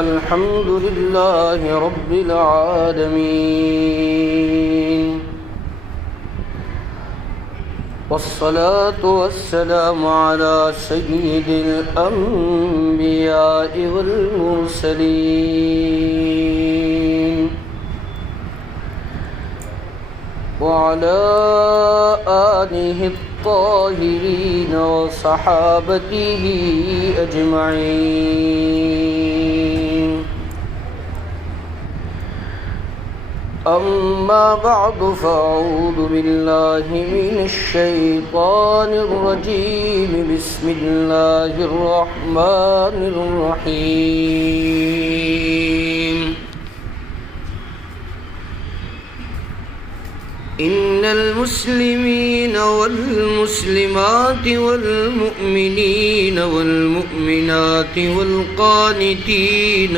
الحمد لله رب العالمين، والصلاة والسلام على سيد الأنبياء والمرسلين، وعلى آله الطاهرين وصحابته أجمعين. أما بعد، فأعوذ بالله من الشيطان الرجيم. بسم الله الرحمن الرحيم. إن المسلمين والمسلمات والمؤمنين والمؤمنات والقانتين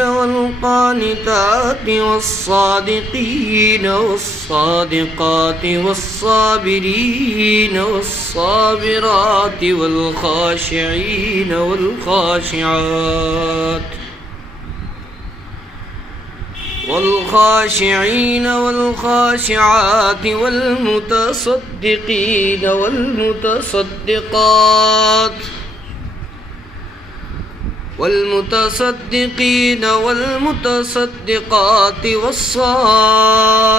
والقانتات والصادقين والصادقات والصابرين والصابرات والخاشعين والخاشعات والمتصدقين والمتصدقات والصائمين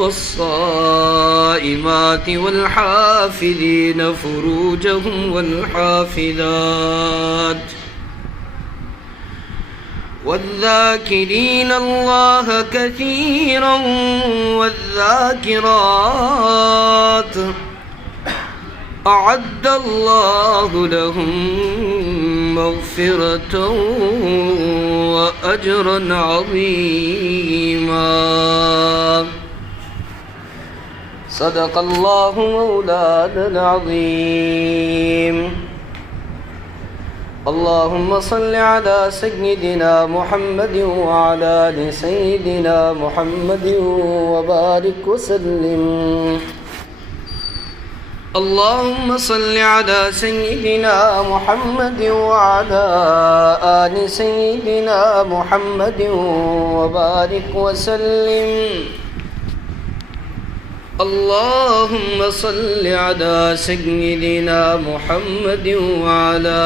والصائمات والحافظين فروجهم والحافظات والذاكرين الله كثيرا والذاكرات أعد الله لهم مغفرة وأجرا عظيما. صدق الله مولانا العظيم. اللهم صل على سيدنا محمد وعلى آل سيدنا محمد وبارك وسلم. اللهم صل على سيدنا محمد وعلى آل سيدنا محمد وبارك وسلم. اللهم صل على سيدنا محمد وعلى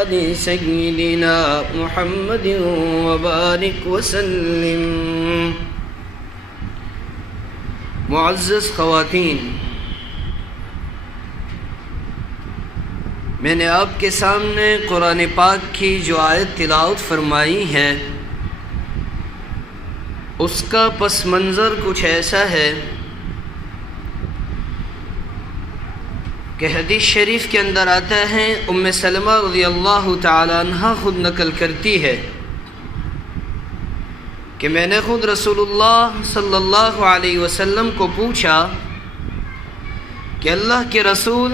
آل سيدنا محمد وبارك وسلم. معزز خواتین، میں نے آپ کے سامنے قرآن پاک کی جو آیت تلاوت فرمائی ہے، اس کا پس منظر کچھ ایسا ہے کہ حدیث شریف کے اندر آتا ہے، ام سلمہ رضی اللہ تعالی عنہ خود نقل کرتی ہے کہ میں نے خود رسول اللہ صلی اللہ علیہ وسلم کو پوچھا کہ اللہ کے رسول،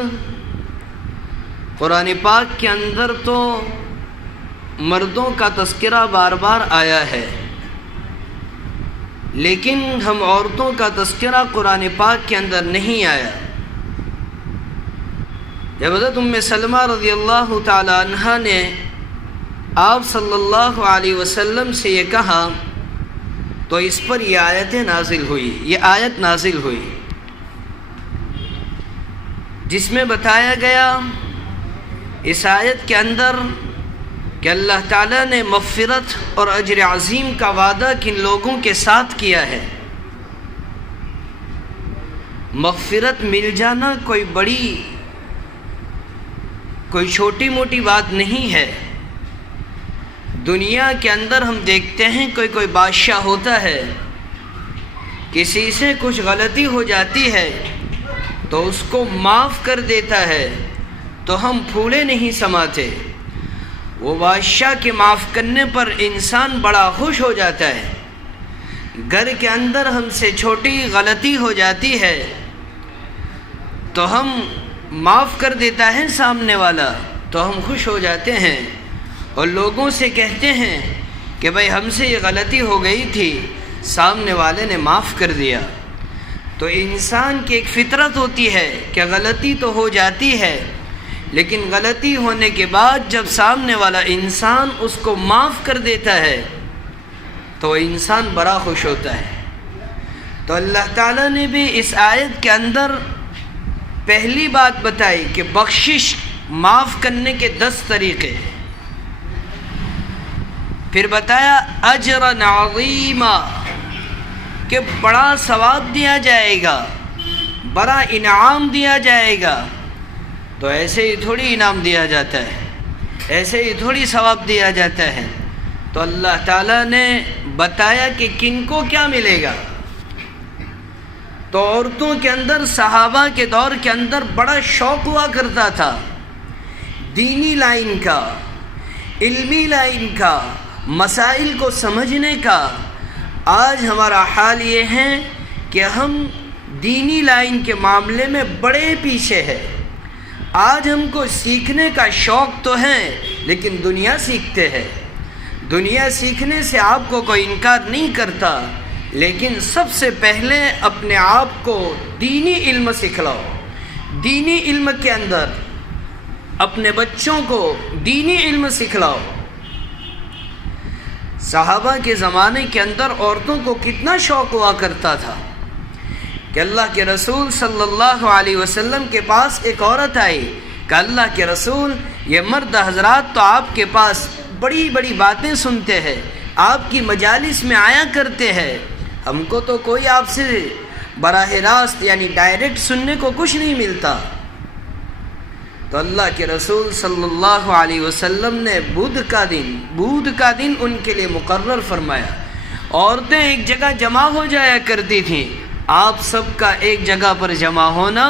قرآن پاک کے اندر تو مردوں کا تذکرہ بار بار آیا ہے، لیکن ہم عورتوں کا تذکرہ قرآن پاک کے اندر نہیں آیا. جب حضرت ام سلمہ رضی اللہ تعالی عنہ نے آپ صلی اللہ علیہ وسلم سے یہ کہا تو اس پر یہ آیت نازل ہوئی جس میں بتایا گیا اس آیت کے اندر کہ اللہ تعالیٰ نے مغفرت اور اجر عظیم کا وعدہ کن لوگوں کے ساتھ کیا ہے. مغفرت مل جانا کوئی چھوٹی موٹی بات نہیں ہے. دنیا کے اندر ہم دیکھتے ہیں کوئی بادشاہ ہوتا ہے، کسی سے کچھ غلطی ہو جاتی ہے تو اس کو معاف کر دیتا ہے تو ہم پھولے نہیں سماتے. وہ بادشاہ کے معاف کرنے پر انسان بڑا خوش ہو جاتا ہے. گھر کے اندر ہم سے چھوٹی غلطی ہو جاتی ہے تو ہم معاف کر دیتا ہے سامنے والا تو ہم خوش ہو جاتے ہیں اور لوگوں سے کہتے ہیں کہ بھائی ہم سے یہ غلطی ہو گئی تھی، سامنے والے نے معاف کر دیا. تو انسان کی ایک فطرت ہوتی ہے کہ غلطی تو ہو جاتی ہے، لیکن غلطی ہونے کے بعد جب سامنے والا انسان اس کو معاف کر دیتا ہے تو انسان بڑا خوش ہوتا ہے۔ تو اللہ تعالیٰ نے بھی اس آیت کے اندر پہلی بات بتائی کہ بخشش معاف کرنے کے 10 طریقے، پھر بتایا اجرا عظیما کہ بڑا ثواب دیا جائے گا، بڑا انعام دیا جائے گا۔ تو ایسے ہی تھوڑی انعام دیا جاتا ہے، ایسے ہی تھوڑی ثواب دیا جاتا ہے۔ تو اللہ تعالیٰ نے بتایا کہ کن کو کیا ملے گا۔ تو عورتوں کے اندر صحابہ کے دور کے اندر بڑا شوق ہوا کرتا تھا دینی لائن کا، علمی لائن کا، مسائل کو سمجھنے کا۔ آج ہمارا حال یہ ہے کہ ہم دینی لائن کے معاملے میں بڑے پیچھے ہیں۔ آج ہم کو سیکھنے کا شوق تو ہے، لیکن دنیا سیکھتے ہیں۔ دنیا سیکھنے سے آپ کو کوئی انکار نہیں کرتا، لیکن سب سے پہلے اپنے آپ کو دینی علم سکھلاؤ۔ دینی علم کے اندر اپنے بچوں کو دینی علم سکھلاؤ۔ صحابہ کے زمانے کے اندر عورتوں کو کتنا شوق ہوا کرتا تھا کہ اللہ کے رسول صلی اللہ علیہ وسلم کے پاس ایک عورت آئی کہ اللہ کے رسول، یہ مرد حضرات تو آپ کے پاس بڑی بڑی باتیں سنتے ہیں، آپ کی مجالس میں آیا کرتے ہیں، ہم کو تو کوئی آپ سے براہ راست یعنی ڈائریکٹ سننے کو کچھ نہیں ملتا۔ تو اللہ کے رسول صلی اللہ علیہ وسلم نے بدھ کا دن ان کے لیے مقرر فرمایا۔ عورتیں ایک جگہ جمع ہو جایا کرتی تھیں، آپ سب کا ایک جگہ پر جمع ہونا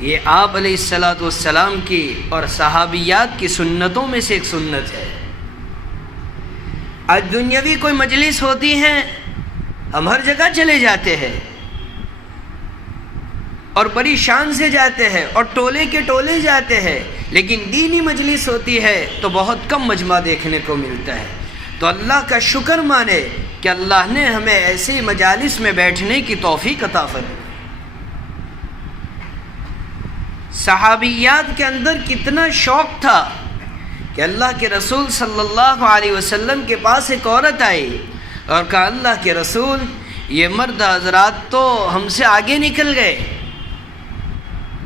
یہ آپ علیہ السلام کی اور صحابیات کی سنتوں میں سے ایک سنت ہے۔ آج دنیاوی کوئی مجلس ہوتی ہے، ہم ہر جگہ چلے جاتے ہیں اور بڑی شان سے جاتے ہیں اور ٹولے کے ٹولے جاتے ہیں، لیکن دینی مجلس ہوتی ہے تو بہت کم مجمع دیکھنے کو ملتا ہے۔ تو اللہ کا شکر مانے کہ اللہ نے ہمیں ایسی مجالس میں بیٹھنے کی توفیق عطا فرمائی۔ صحابیات کے اندر کتنا شوق تھا کہ اللہ کے رسول صلی اللہ علیہ وسلم کے پاس ایک عورت آئی اور کہا اللہ کے رسول، یہ مرد حضرات تو ہم سے آگے نکل گئے،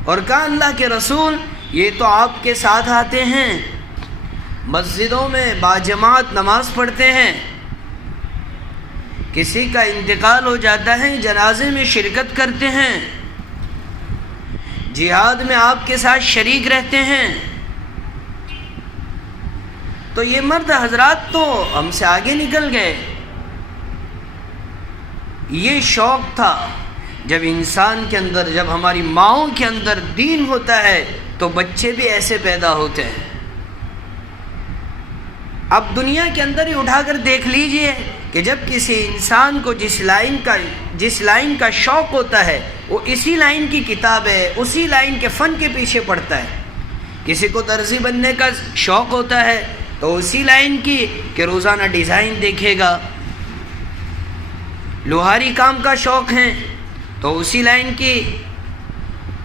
اور کہا اللہ کے رسول، یہ تو آپ کے ساتھ آتے ہیں، مسجدوں میں باجماعت نماز پڑھتے ہیں، کسی کا انتقال ہو جاتا ہے جنازے میں شرکت کرتے ہیں، جہاد میں آپ کے ساتھ شریک رہتے ہیں، تو یہ مرد حضرات تو ہم سے آگے نکل گئے۔ یہ شوق تھا جب انسان کے اندر، جب ہماری ماؤں کے اندر دین ہوتا ہے تو بچے بھی ایسے پیدا ہوتے ہیں۔ اب دنیا کے اندر ہی اٹھا کر دیکھ لیجئے کہ جب کسی انسان کو جس لائن کا شوق ہوتا ہے وہ اسی لائن کی کتاب ہے، اسی لائن کے فن کے پیچھے پڑتا ہے۔ کسی کو درزی بننے کا شوق ہوتا ہے تو اسی لائن کی کہ روزانہ ڈیزائن دیکھے گا، لوہاری کام کا شوق ہے تو اسی لائن کی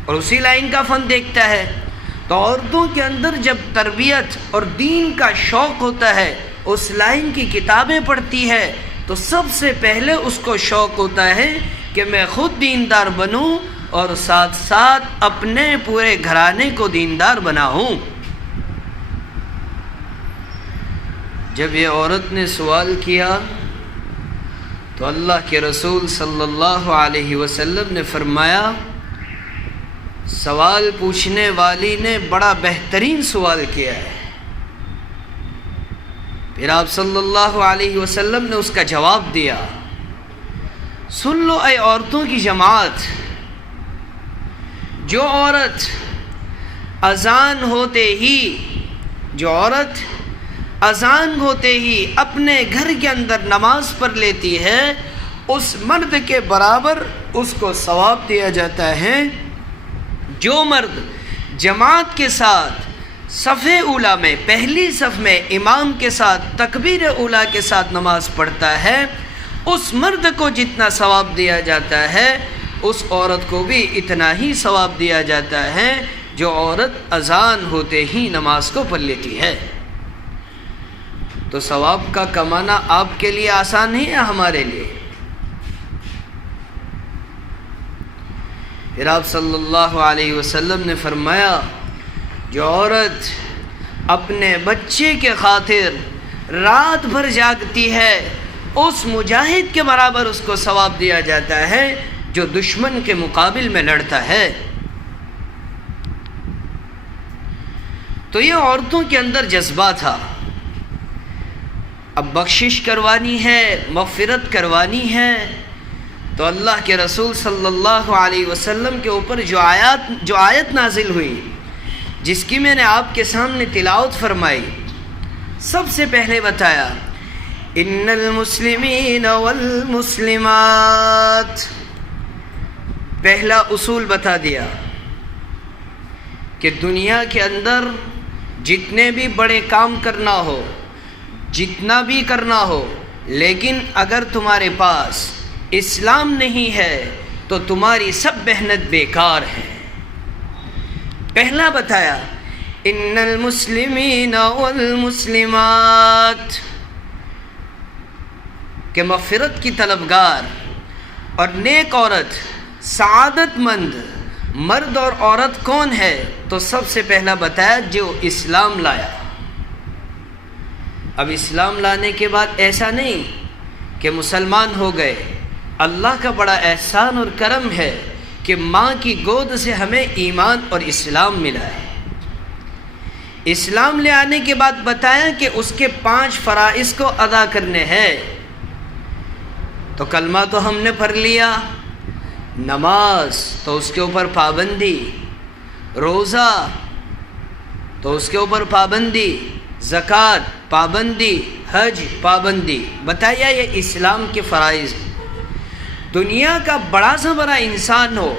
اور اسی لائن کا فن دیکھتا ہے۔ تو عورتوں کے اندر جب تربیت اور دین کا شوق ہوتا ہے، اس لائن کی کتابیں پڑھتی ہے تو سب سے پہلے اس کو شوق ہوتا ہے کہ میں خود دیندار بنوں اور ساتھ ساتھ اپنے پورے گھرانے کو دیندار بناؤں۔ جب یہ عورت نے سوال کیا تو اللہ کے رسول صلی اللہ علیہ وسلم نے فرمایا، سوال پوچھنے والی نے بڑا بہترین سوال کیا ہے۔ پھر آپ صلی اللہ علیہ وسلم نے اس کا جواب دیا۔ سن لو اے عورتوں کی جماعت، جو عورت اذان ہوتے ہی اپنے گھر کے اندر نماز پڑھ لیتی ہے، اس مرد کے برابر اس کو ثواب دیا جاتا ہے۔ جو مرد جماعت کے ساتھ صف اولیٰ میں، پہلی صف میں امام کے ساتھ تکبیر اولیٰ کے ساتھ نماز پڑھتا ہے، اس مرد کو جتنا ثواب دیا جاتا ہے اس عورت کو بھی اتنا ہی ثواب دیا جاتا ہے جو عورت اذان ہوتے ہی نماز کو پڑھ لیتی ہے۔ تو ثواب کا کمانا آپ کے لیے آسان ہے یا ہمارے لیے؟ پھر آپ صلی اللہ علیہ وسلم نے فرمایا جو عورت اپنے بچے کے خاطر رات بھر جاگتی ہے اس مجاہد کے برابر اس کو ثواب دیا جاتا ہے جو دشمن کے مقابل میں لڑتا ہے۔ تو یہ عورتوں کے اندر جذبہ تھا۔ اب بخشش کروانی ہے، مغفرت کروانی ہے، تو اللہ کے رسول صلی اللہ علیہ وسلم کے اوپر جو آیت نازل ہوئی جس کی میں نے آپ کے سامنے تلاوت فرمائی، سب سے پہلے بتایا ان المسلمین والمسلمات، پہلا اصول بتا دیا کہ دنیا کے اندر جتنے بھی بڑے کام کرنا ہو، جتنا بھی کرنا ہو، لیکن اگر تمہارے پاس اسلام نہیں ہے تو تمہاری سب محنت بیکار ہے۔ پہلا بتایا ان المسلمین والمسلمات، کہ مغفرت کی طلبگار اور نیک عورت، سعادت مند مرد اور عورت کون ہے؟ تو سب سے پہلا بتایا جو اسلام لایا۔ اب اسلام لانے کے بعد ایسا نہیں کہ مسلمان ہو گئے، اللہ کا بڑا احسان اور کرم ہے کہ ماں کی گود سے ہمیں ایمان اور اسلام ملا ہے۔ اسلام لے آنے کے بعد بتایا کہ اس کے 5 فرائض کو ادا کرنے ہیں۔ تو کلمہ تو ہم نے پڑھ لیا، نماز تو اس کے اوپر پابندی، روزہ تو اس کے اوپر پابندی، زکوٰۃ پابندی، حج پابندی، بتایا یہ اسلام کے فرائض۔ دنیا کا بڑا سے بڑا انسان ہو،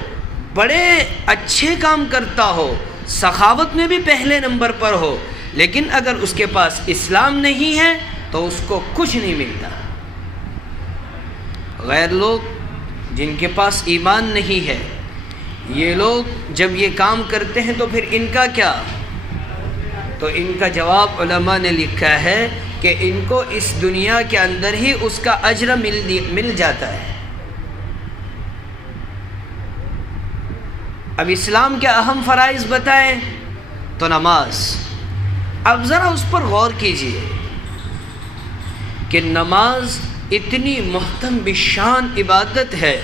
بڑے اچھے کام کرتا ہو، سخاوت میں بھی پہلے نمبر پر ہو، لیکن اگر اس کے پاس اسلام نہیں ہے تو اس کو کچھ نہیں ملتا۔ غیر لوگ جن کے پاس ایمان نہیں ہے، یہ لوگ جب یہ کام کرتے ہیں تو پھر ان کا کیا؟ تو ان کا جواب علماء نے لکھا ہے کہ ان کو اس دنیا کے اندر ہی اس کا اجر مل جاتا ہے۔ اب اسلام کے اہم فرائض بتائیں تو نماز۔ اب ذرا اس پر غور کیجئے کہ نماز اتنی محترم بشان عبادت ہے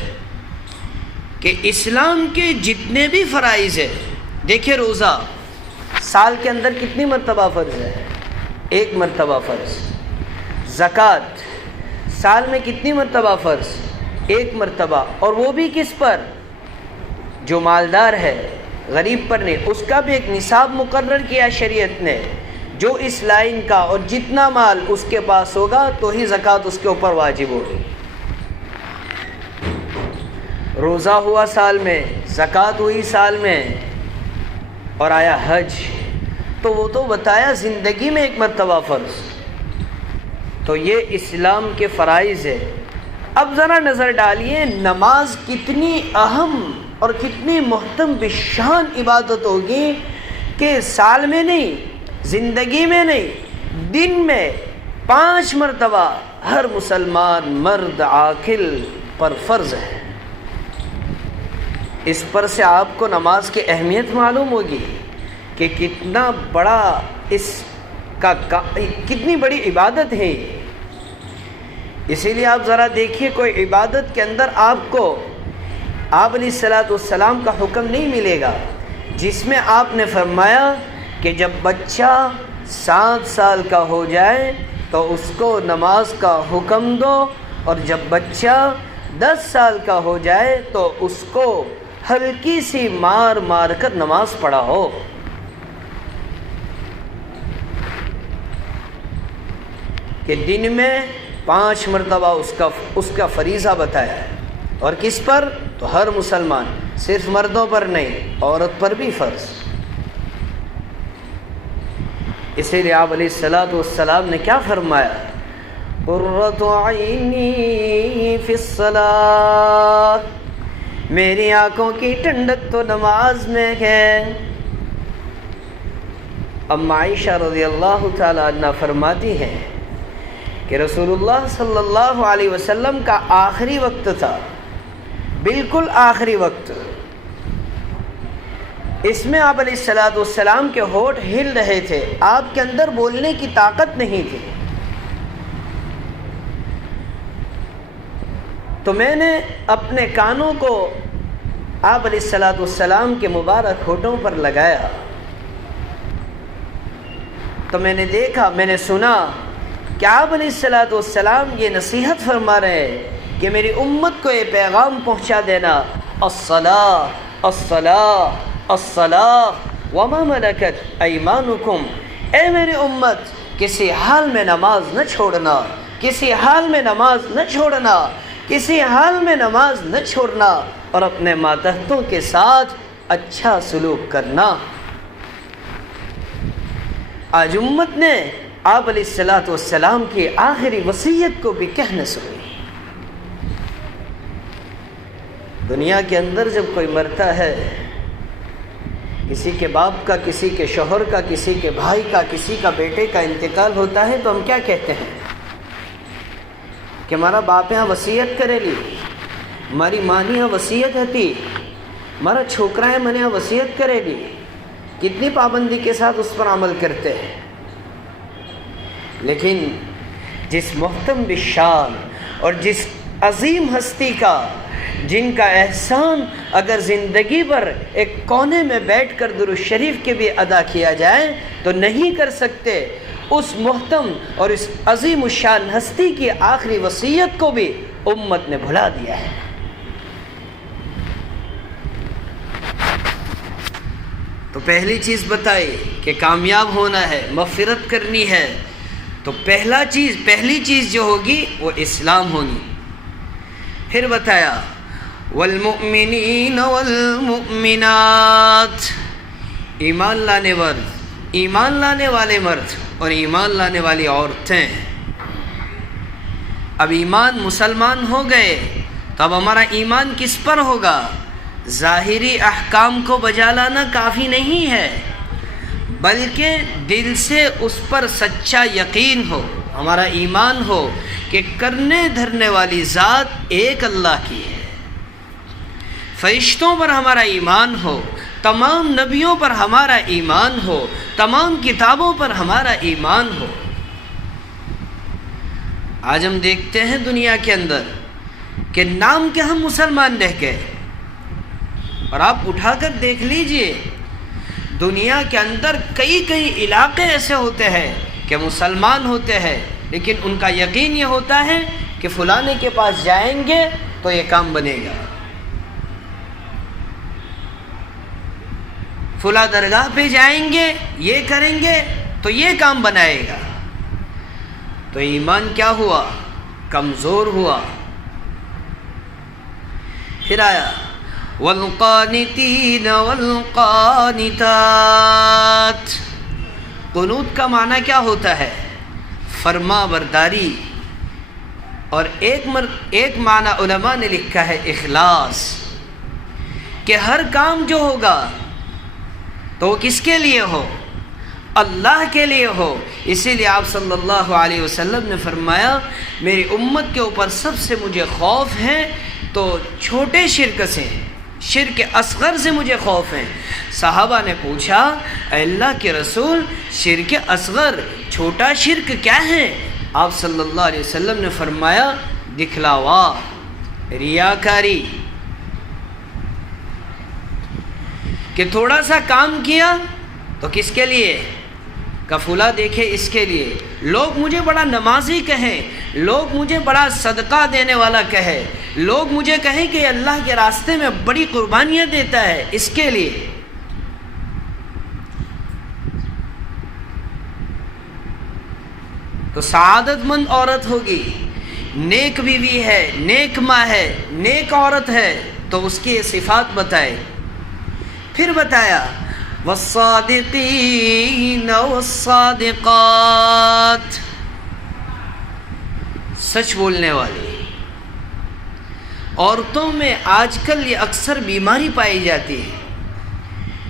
کہ اسلام کے جتنے بھی فرائض ہیں، دیکھیں روزہ سال کے اندر کتنی مرتبہ فرض ہے؟ 1 مرتبہ فرض۔ زکوٰۃ سال میں کتنی مرتبہ فرض؟ 1 مرتبہ، اور وہ بھی کس پر؟ جو مالدار ہے، غریب پر نہیں۔ اس کا بھی ایک نصاب مقرر کیا شریعت نے، جو اس لائن کا اور جتنا مال اس کے پاس ہوگا تو ہی زکوٰۃ اس کے اوپر واجب ہوگی۔ روزہ ہوا سال میں، زکوٰۃ ہوئی سال میں، اور آیا حج، تو وہ تو بتایا زندگی میں 1 مرتبہ فرض۔ تو یہ اسلام کے فرائض ہے۔ اب ذرا نظر ڈالیے نماز کتنی اہم اور کتنی محترم بشان عبادت ہوگی کہ سال میں نہیں، زندگی میں نہیں، دن میں 5 مرتبہ ہر مسلمان مرد عاقل پر فرض ہے۔ اس پر سے آپ کو نماز کی اہمیت معلوم ہوگی کہ کتنا بڑا کتنی بڑی عبادت ہے۔ اسی لیے آپ ذرا دیکھیے کوئی عبادت کے اندر آپ کو آپ علیہ الصلوۃ والسلام کا حکم نہیں ملے گا جس میں آپ نے فرمایا کہ جب بچہ 7 سال کا ہو جائے تو اس کو نماز کا حکم دو، اور جب بچہ 10 سال کا ہو جائے تو اس کو ہلکی سی مار مار کر نماز پڑھاؤ۔ کہ دن میں 5 مرتبہ اس کا فریضہ بتایا ہے، اور کس پر؟ تو ہر مسلمان، صرف مردوں پر نہیں، عورت پر بھی فرض۔ اسی لیے آپ علیہ الصلوۃ والسلام نے کیا فرمایا؟ قرۃ عینی فی الصلاۃ، میری آنکھوں کی ٹھنڈک تو نماز میں ہے۔ ام عائشہ رضی اللہ تعالی عنہ فرماتی ہیں کہ رسول اللہ صلی اللہ علیہ وسلم کا آخری وقت تھا، بالکل آخری وقت، اس میں آپ علیہ السلام کے ہونٹ ہل رہے تھے، آپ کے اندر بولنے کی طاقت نہیں تھی۔ تو میں نے اپنے کانوں کو آپ علیہ السلام کے مبارک ہونٹوں پر لگایا، تو میں نے دیکھا، میں نے سنا کہ آپ علیہ السلام یہ نصیحت فرما رہے ہیں کہ میری امت کو یہ پیغام پہنچا دینا، الصلاۃ الصلاۃ الصلاۃ وما ملکت ایمانکم، اے میری امت کسی حال میں نماز نہ چھوڑنا، کسی حال میں نماز نہ چھوڑنا، کسی حال میں نماز نہ چھوڑنا، اور اپنے ماتحتوں کے ساتھ اچھا سلوک کرنا۔ آج امت نے آپ علیہ السلام کی آخری وصیت کو بھی کہنے سنی۔ دنیا کے اندر جب کوئی مرتا ہے، کسی کے باپ کا، کسی کے شوہر کا، کسی کے بھائی کا، کسی کا بیٹے کا انتقال ہوتا ہے، تو ہم کیا کہتے ہیں کہ ہمارا باپ یہاں وصیت کرے لی، ہماری ماں نے یہاں وصیت ہتی، ہمارا چھوکرا ہے میں نے یہاں وصیت کرے لی، کتنی پابندی کے ساتھ اس پر عمل کرتے ہیں۔ لیکن جس محتم بالشان اور جس عظیم ہستی کا، جن کا احسان اگر زندگی پر ایک کونے میں بیٹھ کر درود شریف کے بھی ادا کیا جائے تو نہیں کر سکتے، اس محتم اور اس عظیم الشان ہستی کی آخری وصیت کو بھی امت نے بھلا دیا ہے۔ تو پہلی چیز بتائی کہ کامیاب ہونا ہے، مغفرت کرنی ہے، تو پہلی چیز جو ہوگی وہ اسلام ہونی۔ پھر بتایا والمؤمنین والمؤمنات، ایمان لانے والے مرد اور ایمان لانے والی عورتیں۔ اب ایمان مسلمان ہو گئے تو اب ہمارا ایمان کس پر ہوگا؟ ظاہری احکام کو بجا لانا کافی نہیں ہے، بلکہ دل سے اس پر سچا یقین ہو، ہمارا ایمان ہو کہ کرنے دھرنے والی ذات ایک اللہ کی ہے، فرشتوں پر ہمارا ایمان ہو، تمام نبیوں پر ہمارا ایمان ہو، تمام کتابوں پر ہمارا ایمان ہو۔ آج ہم دیکھتے ہیں دنیا کے اندر کہ نام کے ہم مسلمان رہ گئے، اور آپ اٹھا کر دیکھ لیجئے دنیا کے اندر کئی علاقے ایسے ہوتے ہیں کہ مسلمان ہوتے ہیں، لیکن ان کا یقین یہ ہوتا ہے کہ فلانے کے پاس جائیں گے تو یہ کام بنے گا، فلاں درگاہ پہ جائیں گے، یہ کریں گے تو یہ کام بنائے گا۔ تو ایمان کیا ہوا؟ کمزور ہوا۔ پھر آیا والقانتین والقانتات، قنوت کا معنی کیا ہوتا ہے؟ فرما برداری، اور ایک معنی علماء نے لکھا ہے اخلاص، کہ ہر کام جو ہوگا تو وہ کس کے لیے ہو؟ اللہ کے لیے ہو۔ اسی لیے آپ صلی اللہ علیہ وسلم نے فرمایا میری امت کے اوپر سب سے مجھے خوف ہے تو چھوٹے شرک سے، شرک اصغر سے مجھے خوف ہے۔ صحابہ نے پوچھا اے اللہ کے رسول، شرک اصغر، چھوٹا شرک کیا ہے؟ آپ صلی اللہ علیہ وسلم نے فرمایا دکھلاوا، ریاکاری، کہ تھوڑا سا کام کیا تو کس کے لیے؟ کفلا دیکھے اس کے لیے، لوگ مجھے بڑا نمازی کہیں، لوگ مجھے بڑا صدقہ دینے والا کہے، لوگ مجھے کہیں کہ اللہ کے راستے میں بڑی قربانیاں دیتا ہے، اس کے لیے۔ تو سعادت مند عورت ہوگی، نیک بیوی ہے، نیک ماں ہے، نیک عورت ہے، تو اس کی صفات بتائے۔ پھر بتایا والصادقین والصادقات، سچ بولنے والی، عورتوں میں آج کل یہ اکثر بیماری پائی جاتی ہے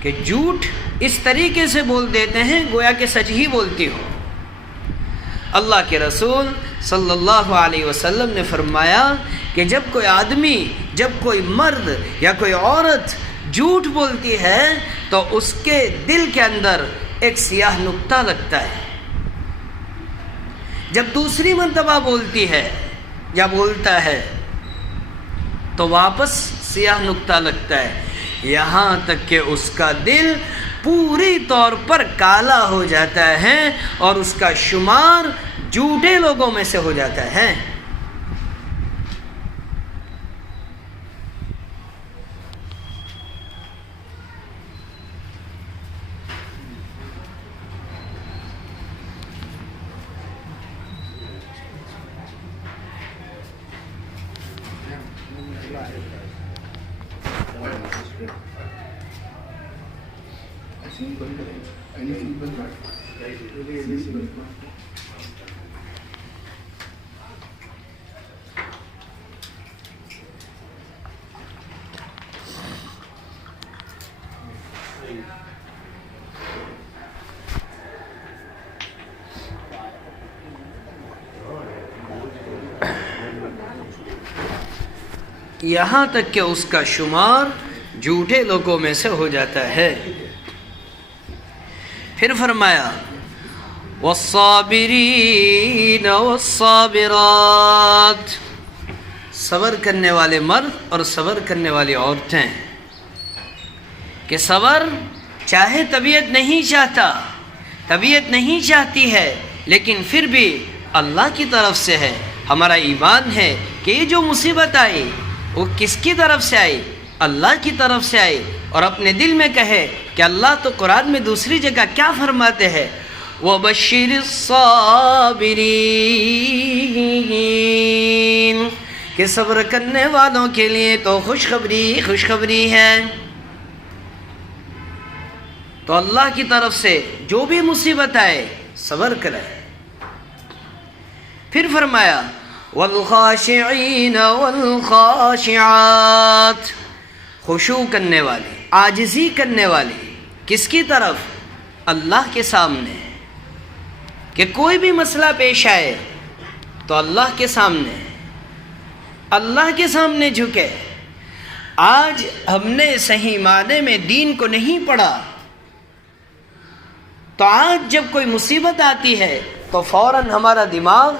کہ جھوٹ اس طریقے سے بول دیتے ہیں گویا کہ سچ ہی بولتی ہو۔ اللہ کے رسول صلی اللہ علیہ وسلم نے فرمایا کہ جب کوئی آدمی، جب کوئی مرد یا کوئی عورت جھوٹ بولتی ہے تو اس کے دل کے اندر ایک سیاہ نقطہ لگتا ہے۔ جب دوسری مرتبہ بولتی ہے یا بولتا ہے تو واپس سیاہ نقطہ لگتا ہے، یہاں تک کہ اس کا دل پوری طور پر کالا ہو جاتا ہے اور اس کا شمار جھوٹے لوگوں میں سے ہو جاتا ہے۔ یہاں تک کہ اس کا شمار جھوٹے لوگوں میں سے ہو جاتا ہے۔ پھر فرمایا والصابرین والصابرات، صبر کرنے والے مرد اور صبر کرنے والی عورتیں، کہ صبر چاہے طبیعت نہیں چاہتا، طبیعت نہیں چاہتی ہے، لیکن پھر بھی اللہ کی طرف سے ہے۔ ہمارا ایمان ہے کہ یہ جو مصیبت آئی وہ کس کی طرف سے آئی؟ اللہ کی طرف سے آئی، اور اپنے دل میں کہے کہ اللہ تو قرآن میں دوسری جگہ کیا فرماتے ہیں، وَبَشِّرِ الصَّابِرِينَ، کہ صبر کرنے والوں کے لیے تو خوشخبری ہے۔ تو اللہ کی طرف سے جو بھی مصیبت آئے صبر کرے۔ پھر فرمایا والخاشعین والخاشعات، خشوع کرنے والے، عاجزی کرنے والے، کس کی طرف؟ اللہ کے سامنے، کہ کوئی بھی مسئلہ پیش آئے تو اللہ کے سامنے جھکے۔ آج ہم نے صحیح معنی میں دین کو نہیں پڑھا، تو آج جب کوئی مصیبت آتی ہے تو فوراً ہمارا دماغ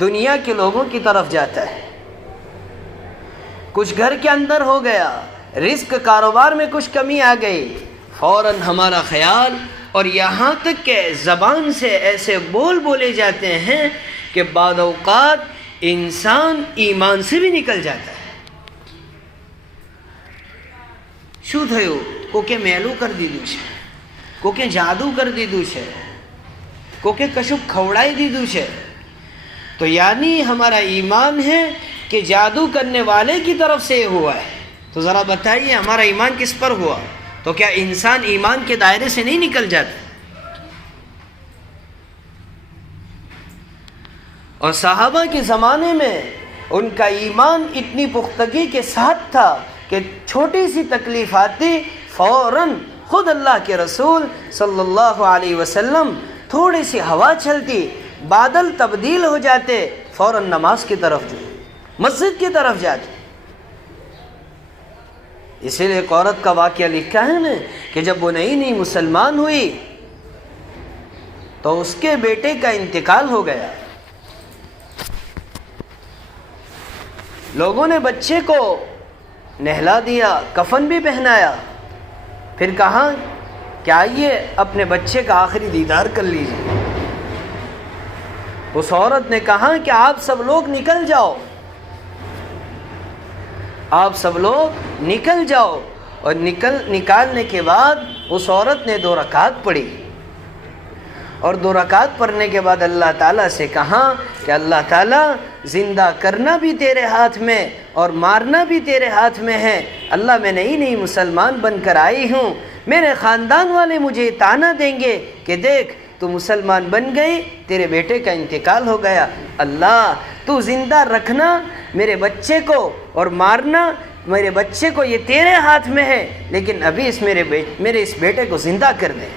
دنیا کے لوگوں کی طرف جاتا ہے۔ کچھ گھر کے اندر ہو گیا، رزق کاروبار میں کچھ کمی آ گئی، فوراً ہمارا خیال، اور یہاں تک کہ زبان سے ایسے بولے جاتے ہیں کہ بعض اوقات انسان ایمان سے بھی نکل جاتا ہے۔ شو تھیو کوکے میلو کر دیدو છે، کوکے جادو کر دیدو છે، کوکے کشو کھوڑائی دیدو છે۔ تو یعنی ہمارا ایمان ہے کہ جادو کرنے والے کی طرف سے یہ ہوا ہے۔ تو ذرا بتائیے ہمارا ایمان کس پر ہوا؟ تو کیا انسان ایمان کے دائرے سے نہیں نکل جاتا؟ اور صحابہ کے زمانے میں ان کا ایمان اتنی پختگی کے ساتھ تھا کہ چھوٹی سی تکلیف آتی فوراً خود اللہ کے رسول صلی اللہ علیہ وسلم، تھوڑی سی ہوا چلتی، بادل تبدیل ہو جاتے، فوراً نماز کی طرف مسجد کی طرف جاتے۔ اسی لیے ایک عورت کا واقعہ لکھا ہے نا کہ جب وہ نئی مسلمان ہوئی تو اس کے بیٹے کا انتقال ہو گیا۔ لوگوں نے بچے کو نہلا دیا، کفن بھی پہنایا، پھر کہا کہ آئیے اپنے بچے کا آخری دیدار کر لیجیے۔ اس عورت نے کہا کہ آپ سب لوگ نکل جاؤ، آپ سب لوگ نکل جاؤ، اور نکالنے کے بعد اس عورت نے 2 رکعت پڑھی، اور 2 رکعت پڑھنے کے بعد اللہ تعالیٰ سے کہا کہ اللہ تعالیٰ زندہ کرنا بھی تیرے ہاتھ میں اور مارنا بھی تیرے ہاتھ میں ہے۔ اللہ میں نئی مسلمان بن کر آئی ہوں، میرے خاندان والے مجھے طعنہ دیں گے کہ دیکھ تو مسلمان بن گئی، تیرے بیٹے کا انتقال ہو گیا، اللہ تو زندہ رکھنا میرے بچے کو، اور مارنا میرے بچے کو یہ تیرے ہاتھ میں ہے، لیکن ابھی میرے اس بیٹے کو زندہ کر دے۔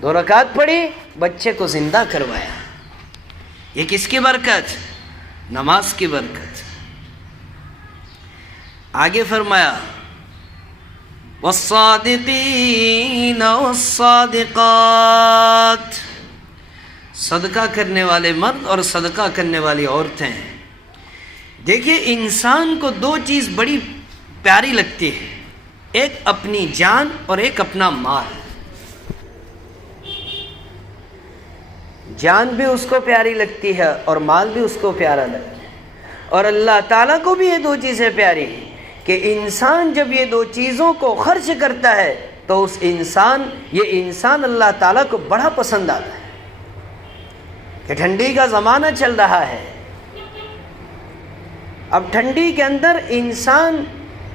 2 رکعت پڑھی، بچے کو زندہ کروایا۔ یہ کس کی برکت؟ نماز کی برکت۔ آگے فرمایا والصادقین والصادقات، صدقہ کرنے والے مرد اور صدقہ کرنے والی عورتیں۔ دیکھیے انسان کو 2 چیز بڑی پیاری لگتی ہے، ایک اپنی جان اور ایک اپنا مال۔ جان بھی اس کو پیاری لگتی ہے اور مال بھی اس کو پیارا لگتا ہے، اور اللہ تعالیٰ کو بھی یہ 2 چیزیں پیاری ہیں کہ انسان جب یہ 2 چیزوں کو خرچ کرتا ہے تو یہ انسان اللہ تعالیٰ کو بڑا پسند آتا ہے۔ کہ ٹھنڈی کا زمانہ چل رہا ہے، اب ٹھنڈی کے اندر انسان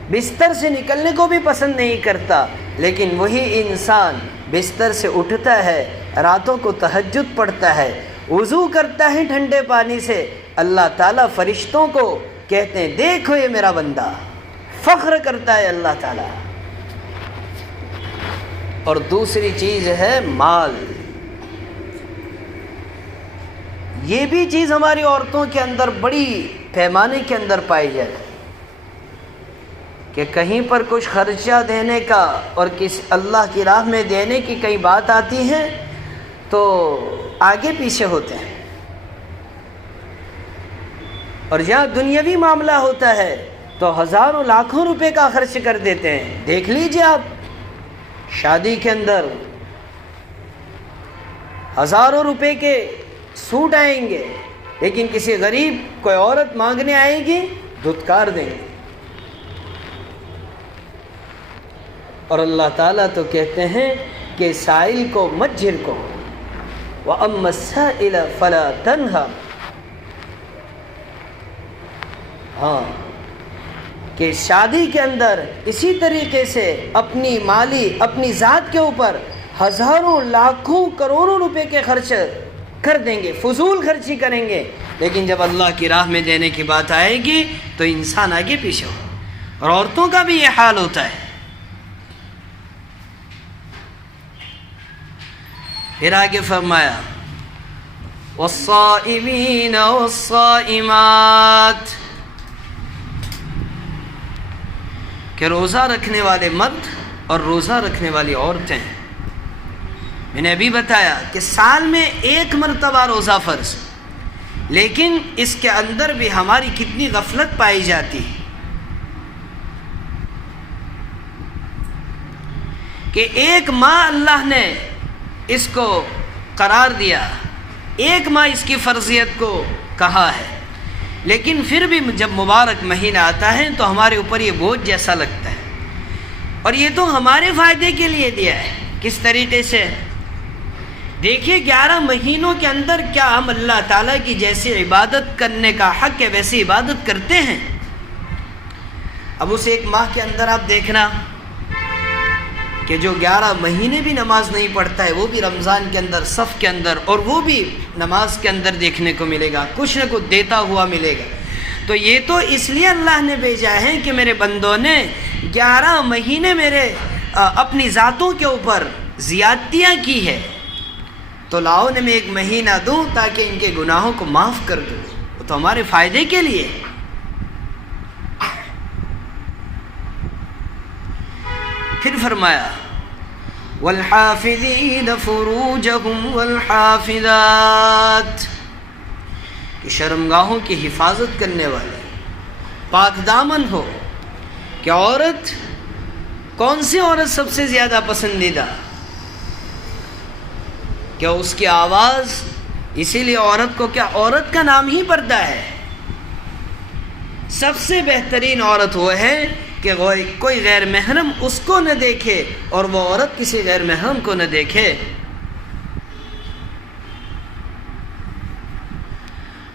بستر سے نکلنے کو بھی پسند نہیں کرتا، لیکن وہی انسان بستر سے اٹھتا ہے، راتوں کو تہجد پڑھتا ہے، وضو کرتا ہے ٹھنڈے پانی سے، اللہ تعالیٰ فرشتوں کو کہتے ہیں دیکھو یہ میرا بندہ، فخر کرتا ہے اللہ تعالیٰ۔ اور دوسری چیز ہے مال۔ یہ بھی چیز ہماری عورتوں کے اندر بڑی پیمانے کے اندر پائی جائے کہ کہیں پر کچھ خرچہ دینے کا اور اللہ کی راہ میں دینے کی کئی بات آتی ہے تو آگے پیچھے ہوتے ہیں، اور جہاں دنیاوی معاملہ ہوتا ہے تو ہزاروں لاکھوں روپے کا خرچ کر دیتے ہیں۔ دیکھ لیجئے آپ شادی کے اندر ہزاروں روپے کے سوٹ آئیں گے، لیکن کسی غریب کوئی عورت مانگنے آئے گی دھتکار دیں گے۔ اور اللہ تعالیٰ تو کہتے ہیں کہ سائل کو مت جھڑکو، وَأَمَّا السَّائِلَ فَلَا تَنْهَرْ۔ ہاں کہ شادی کے اندر اسی طریقے سے اپنی ذات کے اوپر ہزاروں لاکھوں کروڑوں روپے کے خرچ کر دیں گے، فضول خرچی کریں گے، لیکن جب اللہ کی راہ میں دینے کی بات آئے گی تو انسان آگے پیچھے ہو۔ اور عورتوں کا بھی یہ حال ہوتا ہے۔ پھر آگے فرمایا والصائمین والصائمات، کہ روزہ رکھنے والے مرد اور روزہ رکھنے والی عورتیں۔ میں نے ابھی بتایا کہ سال میں 1 مرتبہ روزہ فرض، لیکن اس کے اندر بھی ہماری کتنی غفلت پائی جاتی ہے کہ 1 ماہ اللہ نے اس کو قرار دیا، 1 ماہ اس کی فرضیت کو کہا ہے، لیکن پھر بھی جب مبارک مہینہ آتا ہے تو ہمارے اوپر یہ بوجھ جیسا لگتا ہے۔ اور یہ تو ہمارے فائدے کے لیے دیا ہے۔ کس طریقے سے؟ دیکھیے 11 مہینوں کے اندر کیا ہم اللہ تعالیٰ کی جیسی عبادت کرنے کا حق ہے ویسی عبادت کرتے ہیں؟ اب اس 1 ماہ کے اندر آپ دیکھنا کہ جو 11 مہینے بھی نماز نہیں پڑھتا ہے وہ بھی رمضان کے اندر صف کے اندر، اور وہ بھی نماز کے اندر دیکھنے کو ملے گا، کچھ نہ کچھ دیتا ہوا ملے گا۔ تو یہ تو اس لیے اللہ نے بھیجا ہے کہ میرے بندوں نے 11 مہینے میرے اپنی ذاتوں کے اوپر زیادتیاں کی ہے، تو لاؤ نے میں 1 مہینہ دوں تاکہ ان کے گناہوں کو معاف کر دوں، وہ تو ہمارے فائدے کے لیے۔ پھر فرمایا والحافظین فروجہم والحافظات، کہ شرمگاہوں کی حفاظت کرنے والے پاک دامن ہو۔ کہ عورت، کون سی عورت سب سے زیادہ پسندیدہ؟ کیا اس کی آواز؟ اسی لیے عورت کو، کیا عورت کا نام ہی پردہ ہے۔ سب سے بہترین عورت وہ ہے کہ کوئی غیر محرم اس کو نہ دیکھے اور وہ عورت کسی غیر محرم کو نہ دیکھے۔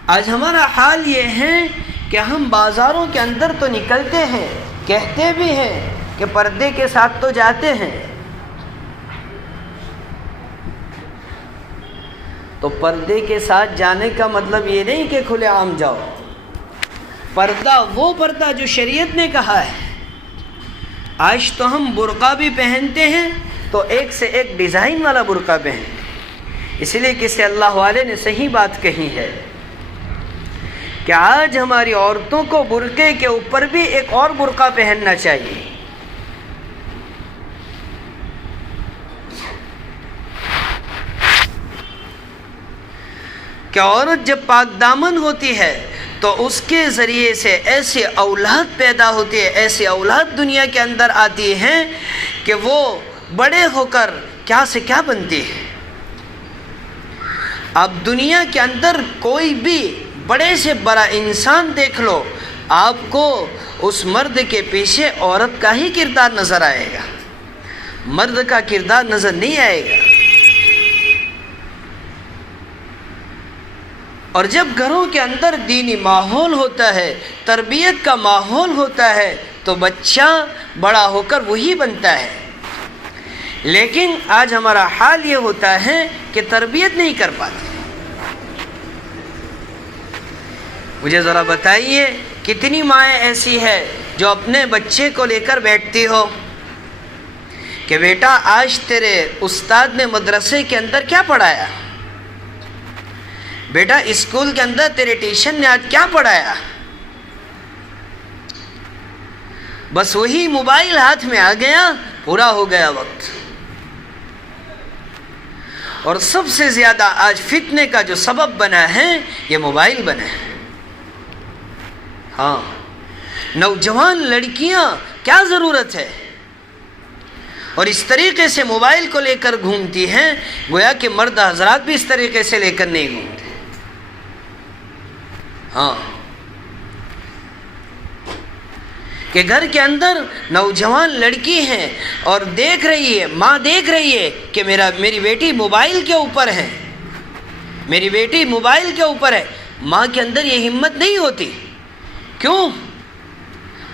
آج ہمارا حال یہ ہے کہ ہم بازاروں کے اندر تو نکلتے ہیں، کہتے بھی ہیں کہ پردے کے ساتھ تو جاتے ہیں، تو پردے کے ساتھ جانے کا مطلب یہ نہیں کہ کھلے عام جاؤ۔ پردہ وہ پردہ جو شریعت نے کہا ہے. آج تو ہم برقع بھی پہنتے ہیں تو ایک سے ایک ڈیزائن والا برقع پہنتے ہیں. اس لیے کسی اللہ والے نے صحیح بات کہی ہے کہ آج ہماری عورتوں کو برقعے کے اوپر بھی ایک اور برقع پہننا چاہیے. کہ عورت جب پاک دامن ہوتی ہے تو اس کے ذریعے سے ایسی اولاد پیدا ہوتی ہے، ایسی اولاد دنیا کے اندر آتی ہیں کہ وہ بڑے ہو کر کیا سے کیا بنتی ہے. اب دنیا کے اندر کوئی بھی بڑے سے بڑا انسان دیکھ لو، آپ کو اس مرد کے پیچھے عورت کا ہی کردار نظر آئے گا، مرد کا کردار نظر نہیں آئے گا. اور جب گھروں کے اندر دینی ماحول ہوتا ہے، تربیت کا ماحول ہوتا ہے تو بچہ بڑا ہو کر وہی بنتا ہے. لیکن آج ہمارا حال یہ ہوتا ہے کہ تربیت نہیں کر پاتے. مجھے ذرا بتائیے کتنی مائیں ایسی ہے جو اپنے بچے کو لے کر بیٹھتی ہو کہ بیٹا آج تیرے استاد نے مدرسے کے اندر کیا پڑھایا، بیٹا اسکول کے اندر تیرے ٹیچر نے آج کیا پڑھایا. بس وہی موبائل ہاتھ میں آ گیا، پورا ہو گیا وقت. اور سب سے زیادہ آج فتنے کا جو سبب بنا ہے یہ موبائل بنا ہے. ہاں، نوجوان لڑکیاں کیا ضرورت ہے اور اس طریقے سے موبائل کو لے کر گھومتی ہیں، گویا کہ مرد حضرات بھی اس طریقے سے لے کر نہیں گھومتے. ہاں، کہ گھر کے اندر نوجوان لڑکی ہے اور دیکھ رہی ہے، ماں دیکھ رہی ہے کہ میری بیٹی موبائل کے اوپر ہے، میری بیٹی موبائل کے اوپر ہے. ماں کے اندر یہ ہمت نہیں ہوتی. کیوں؟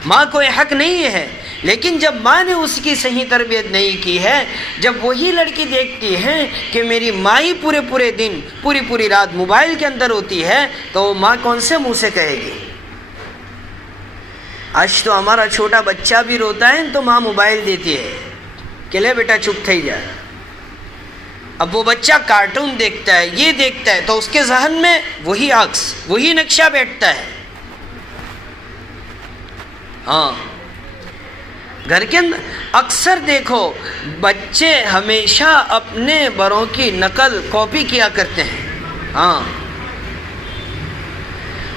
ماں کو یہ حق نہیں ہے. لیکن جب ماں نے اس کی صحیح تربیت نہیں کی ہے، جب وہی لڑکی دیکھتی ہے کہ میری ماں ہی پورے دن پوری رات موبائل کے اندر ہوتی ہے تو وہ ماں کون سے منہ سے کہے گی. آج تو ہمارا چھوٹا بچہ بھی روتا ہے تو ماں موبائل دیتی ہے کہ لے بیٹا چپ تھئی جا. اب وہ بچہ کارٹون دیکھتا ہے، یہ دیکھتا ہے تو اس کے ذہن میں وہی عکس، وہی نقشہ بیٹھتا ہے. ہاں، گھر کے اندر اکثر دیکھو بچے ہمیشہ اپنے بڑوں کی نقل کاپی کیا کرتے ہیں. ہاں،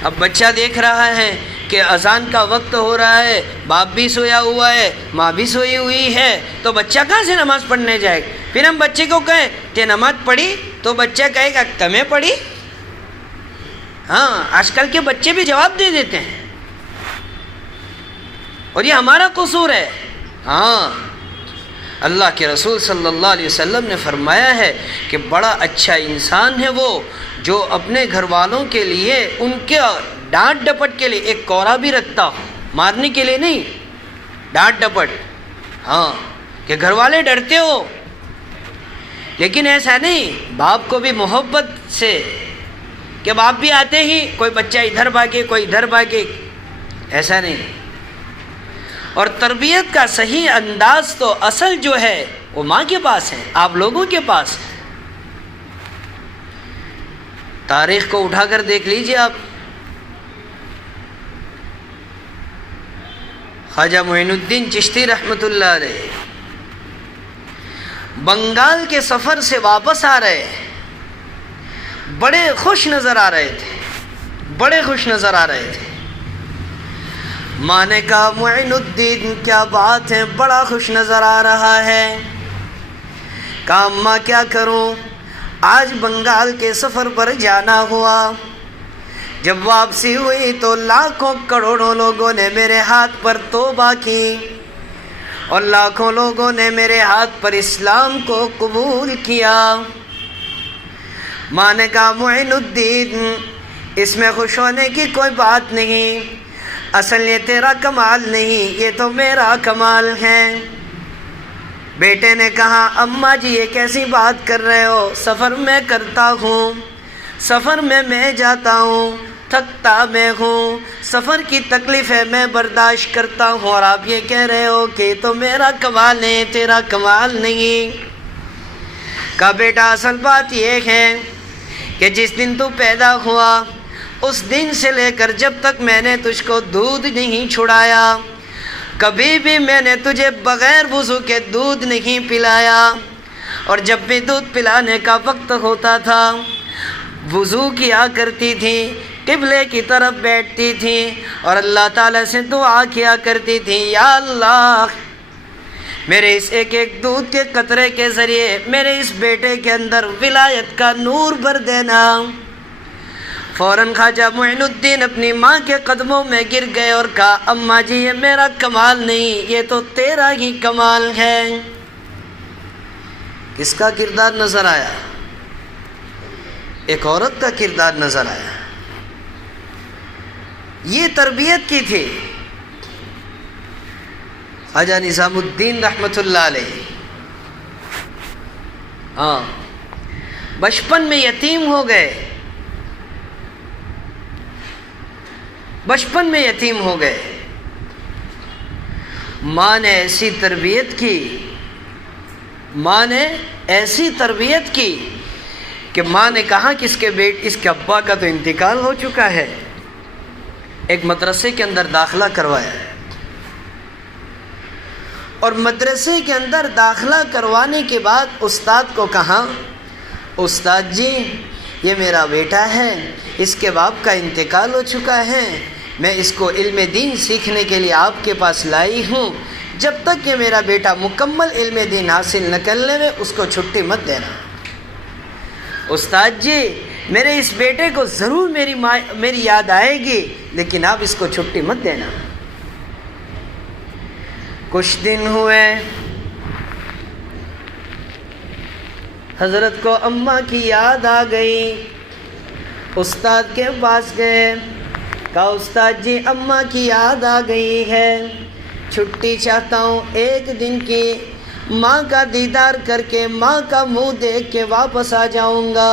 اب بچہ دیکھ رہا ہے کہ اذان کا وقت ہو رہا ہے، باپ بھی سویا ہوا ہے، ماں بھی سوئی ہوئی ہے، تو بچہ کہاں سے نماز پڑھنے جائے گا. پھر ہم بچے کو کہیں کہ نماز پڑھی تو بچہ کہے گا تمہیں پڑھی. ہاں، آج کل کے بچے بھی جواب دے دیتے ہیں اور یہ ہمارا قصور ہے. ہاں، اللہ کے رسول صلی اللہ علیہ وسلم نے فرمایا ہے کہ بڑا اچھا انسان ہے وہ جو اپنے گھر والوں کے لیے ان کے ڈانٹ ڈپٹ کے لیے ایک کورا بھی رکھتا ہو، مارنے کے لیے نہیں، ڈانٹ ڈپٹ. ہاں، کہ گھر والے ڈرتے ہو لیکن ایسا نہیں، باپ کو بھی محبت سے کہ باپ بھی آتے ہی کوئی بچہ ادھر بھاگے کوئی ادھر بھاگے، ایسا نہیں. اور تربیت کا صحیح انداز تو اصل جو ہے وہ ماں کے پاس ہے، آپ لوگوں کے پاس ہے. تاریخ کو اٹھا کر دیکھ لیجئے آپ. خواجہ معین الدین چشتی رحمۃ اللہ علیہ بنگال کے سفر سے واپس آ رہے، بڑے خوش نظر آ رہے تھے، بڑے خوش نظر آ رہے تھے. ماں نے کہا معین الدین کیا بات ہے، بڑا خوش نظر آ رہا ہے. کہا اماں کیا کروں، آج بنگال کے سفر پر جانا ہوا. جب واپسی ہوئی تو لاکھوں کروڑوں لوگوں نے میرے ہاتھ پر توبہ کی اور لاکھوں لوگوں نے میرے ہاتھ پر اسلام کو قبول کیا. ماں نے کہا معین الدین اس میں خوش ہونے کی کوئی بات نہیں، اصل یہ تیرا کمال نہیں، یہ تو میرا کمال ہے. بیٹے نے کہا اماں جی یہ کیسی بات کر رہے ہو، سفر میں کرتا ہوں، سفر میں جاتا ہوں، تھکتا میں ہوں، سفر کی تکلیف ہے میں برداشت کرتا ہوں، اور آپ یہ کہہ رہے ہو کہ تو میرا کمال ہے تیرا کمال نہیں۔ کہا بیٹا اصل بات یہ ہے کہ جس دن تو پیدا ہوا اس دن سے لے کر جب تک میں نے تجھ کو دودھ نہیں چھڑایا، کبھی بھی میں نے تجھے بغیر وضو کے دودھ نہیں پلایا، اور جب بھی دودھ پلانے کا وقت ہوتا تھا وضو کیا کرتی تھی، قبلے کی طرف بیٹھتی تھی اور اللہ تعالیٰ سے دعا کیا کرتی تھی، یا اللہ میرے اس ایک ایک دودھ کے قطرے کے ذریعے میرے اس بیٹے کے اندر ولایت کا نور بھر دینا۔ فوراً خواجہ معین الدین اپنی ماں کے قدموں میں گر گئے اور کہا اماں جی یہ میرا کمال نہیں، یہ تو تیرا ہی کمال ہے۔ کس کا کردار نظر آیا؟ ایک عورت کا کردار نظر آیا۔ یہ تربیت کی تھی خواجہ نظام الدین رحمۃ اللہ علیہ۔ ہاں، بچپن میں یتیم ہو گئے، بچپن میں یتیم ہو گئے، ماں نے ایسی تربیت کی، ماں نے ایسی تربیت کی کہ ماں نے کہا کہ اس کے ابا کا تو انتقال ہو چکا ہے، ایک مدرسے کے اندر داخلہ کروایا، اور مدرسے کے اندر داخلہ کروانے کے بعد استاد کو کہا استاد جی یہ میرا بیٹا ہے، اس کے باپ کا انتقال ہو چکا ہے، میں اس کو علم دین سیکھنے کے لیے آپ کے پاس لائی ہوں، جب تک کہ میرا بیٹا مکمل علم دین حاصل نہ کر لے میں اس کو چھٹی مت دینا۔ استاد جی میرے اس بیٹے کو ضرور میری یاد آئے گی، لیکن آپ اس کو چھٹی مت دینا۔ کچھ دن ہوئے، حضرت کو اماں کی یاد آ گئی، استاد کے پاس گئے، کہا استاد جی اماں کی یاد آ گئی ہے، چھٹی چاہتا ہوں ایک دن کی، ماں کا دیدار کر کے ماں کا منہ دیکھ کے واپس آ جاؤں گا۔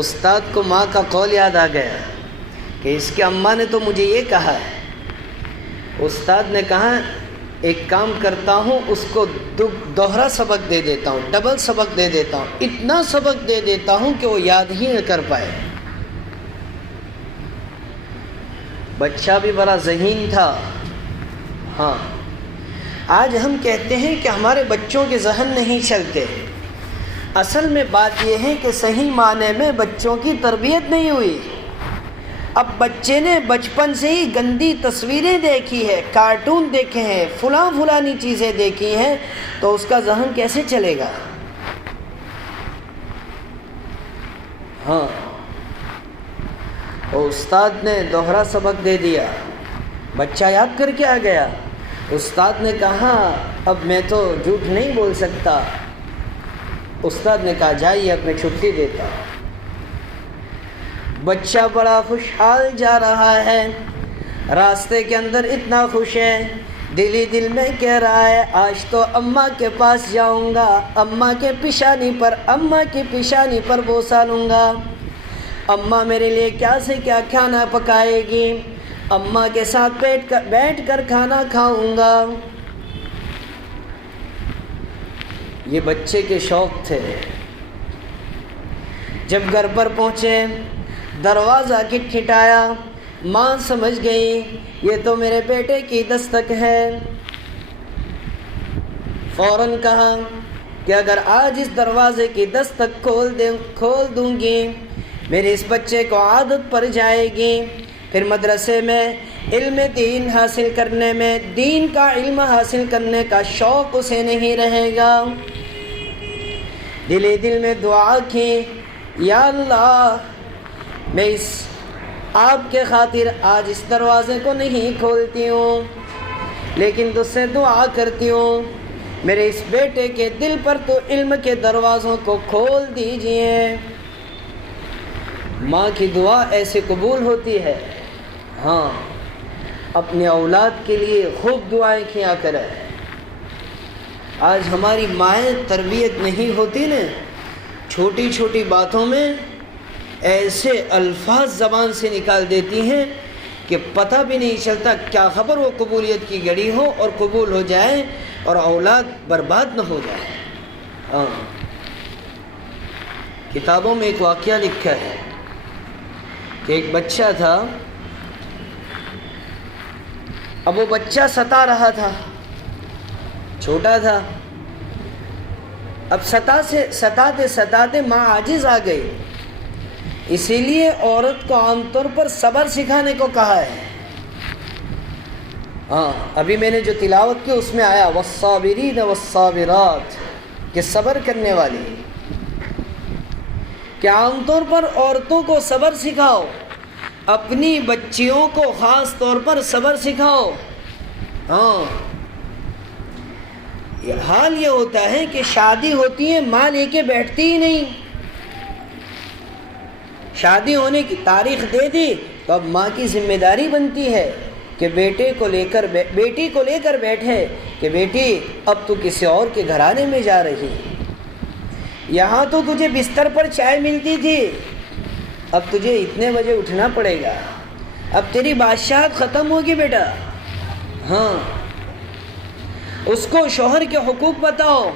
استاد کو ماں کا قول یاد آ گیا کہ اس کے اماں نے تو مجھے یہ کہا ہے۔ استاد نے کہا ایک کام کرتا ہوں، اس کو دوہرا سبق دے دیتا ہوں، ڈبل سبق دے دیتا ہوں، اتنا سبق دے دیتا ہوں کہ وہ یاد ہی نہ کر پائے۔ بچہ بھی بڑا ذہین تھا۔ ہاں، آج ہم کہتے ہیں کہ ہمارے بچوں کے ذہن نہیں چلتے، اصل میں بات یہ ہے کہ صحیح معنی میں بچوں کی تربیت نہیں ہوئی۔ اب بچے نے بچپن سے ہی گندی تصویریں دیکھی ہے، کارٹون دیکھے ہیں، فلانی چیزیں دیکھی ہیں، تو اس کا ذہن کیسے چلے گا؟ ہاں، اور استاد نے دوہرا سبق دے دیا، بچہ یاد کر کے آ گیا۔ استاد نے کہا اب میں تو جھوٹ نہیں بول سکتا۔ استاد نے کہا جائیے اب میں چھٹی دیتا۔ بچہ بڑا خوشحال جا رہا ہے، راستے کے اندر اتنا خوش ہے، دل ہی دل میں کہہ رہا ہے آج تو اماں کے پاس جاؤں گا، اماں کی پیشانی پر بوسہ لوں گا، اماں میرے لیے کیا سے کیا کھانا پکائے گی، اماں کے ساتھ بیٹھ کر کھانا کھاؤں گا۔ یہ بچے کے شوق تھے۔ جب گھر پر پہنچے، دروازہ کھٹکھٹایا، ماں سمجھ گئی یہ تو میرے بیٹے کی دستک ہے۔ فوراً کہا کہ اگر آج اس دروازے کی دستک کھول دوں گی، میرے اس بچے کو عادت پڑ جائے گی، پھر مدرسے میں علم دین حاصل کرنے میں، دین کا علم حاصل کرنے کا شوق اسے نہیں رہے گا۔ دل ہی دل میں دعا کی، یا اللہ میں اس آپ کے خاطر آج اس دروازے کو نہیں کھولتی ہوں، لیکن تجھ سے دعا کرتی ہوں میرے اس بیٹے کے دل پر تو علم کے دروازوں کو کھول دیجئے۔ ماں کی دعا ایسے قبول ہوتی ہے۔ ہاں، اپنے اولاد کے لیے خوب دعائیں کیا کرے۔ آج ہماری مائیں تربیت نہیں ہوتی نا، چھوٹی چھوٹی باتوں میں ایسے الفاظ زبان سے نکال دیتی ہیں کہ پتہ بھی نہیں چلتا کیا خبر وہ قبولیت کی گھڑی ہو اور قبول ہو جائے اور اولاد برباد نہ ہو جائے۔ کتابوں میں ایک واقعہ لکھا ہے کہ ایک بچہ تھا، اب وہ بچہ ستا رہا تھا، چھوٹا تھا، اب ستاتے ستاتے ماں عاجز آ گئی، اسی لیے عورت کو عام طور پر صبر سکھانے کو کہا ہے۔ ابھی میں نے جو تلاوت کی اس میں آیا والصابرین والصابرات، کہ صبر کرنے والی، کہ عام طور پر عورتوں کو صبر سکھاؤ، اپنی بچیوں کو خاص طور پر صبر سکھاؤ۔ حال یہ ہوتا ہے کہ شادی ہوتی ہے، ماں لے کے بیٹھتی ہی نہیں، شادی ہونے کی تاریخ دے دی تو اب ماں کی ذمہ داری بنتی ہے کہ بیٹی کو لے کر بیٹھے کہ بیٹی اب تو کسی اور کے گھرانے میں جا رہی، یہاں تو تجھے بستر پر چائے ملتی تھی، اب تجھے اتنے بجے اٹھنا پڑے گا، اب تیری بادشاہت ختم ہوگی بیٹا۔ اس کو شوہر کے حقوق بتاؤ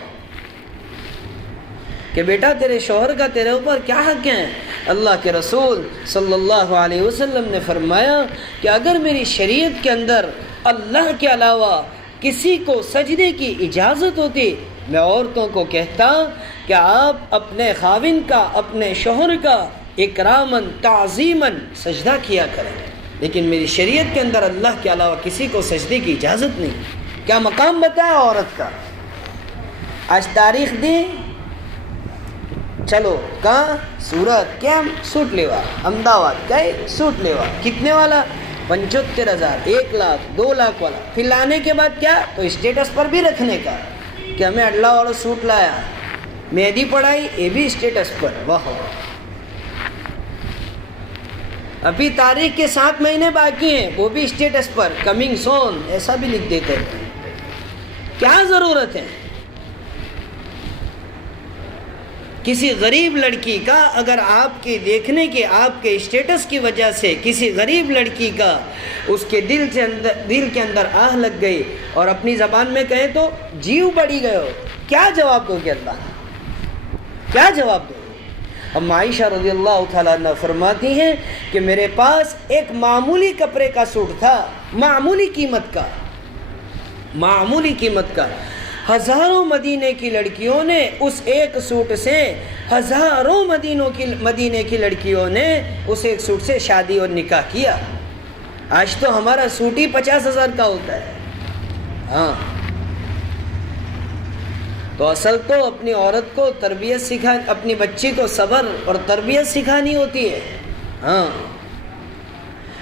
کہ بیٹا تیرے شوہر کا تیرے اوپر کیا حق ہے۔ اللہ کے رسول صلی اللہ علیہ وسلم نے فرمایا کہ اگر میری شریعت کے اندر اللہ کے علاوہ کسی کو سجدے کی اجازت ہوتی، میں عورتوں کو کہتا کہ آپ اپنے خاوند کا، اپنے شوہر کا اکراماً تعظیماً سجدہ کیا کریں، لیکن میری شریعت کے اندر اللہ کے علاوہ کسی کو سجدے کی اجازت نہیں۔ کیا مقام بتایا عورت کا؟ آج تاریخ دی، چلو کہاں؟ سورت کیم سوٹ لیوا، امداواد گئے سوٹ لیوا، کتنے والا؟ 75,000، 1 لاکھ، 2 لاکھ والا، پھر لانے کے بعد کیا تو اسٹیٹس پر بھی رکھنے کا کہ ہمیں اللہ والا سوٹ لایا، مہندی پڑھائی، یہ بھی اسٹیٹس پر، واہ۔ ابھی تاریخ کے 7 مہینے باقی ہیں، وہ بھی اسٹیٹس پر کمنگ سون ایسا بھی لکھ دیتے ہیں۔ کیا ضرورت ہے؟ کسی غریب لڑکی کا اگر آپ کے دیکھنے کے، آپ کے اسٹیٹس کی وجہ سے کسی غریب لڑکی کا اس کے دل کے اندر آہ لگ گئی اور اپنی زبان میں کہیں تو جیو بڑھی گئے ہو، کیا جواب دو گے اللہ؟ کیا جواب دو؟ اب عائشہ رضی اللہ تعالیٰ عنہ فرماتی ہیں کہ میرے پاس ایک معمولی کپڑے کا سوٹ تھا، معمولی قیمت کا، ہزاروں مدینے کی لڑکیوں نے اس ایک سوٹ سے، ہزاروں مدینے کی لڑکیوں نے اس ایک سوٹ سے شادی اور نکاح کیا۔ آج تو ہمارا سوٹ ہی 50,000 کا ہوتا ہے۔ تو اصل تو اپنی عورت کو تربیت اپنی بچی کو صبر اور تربیت سکھانی ہوتی ہے۔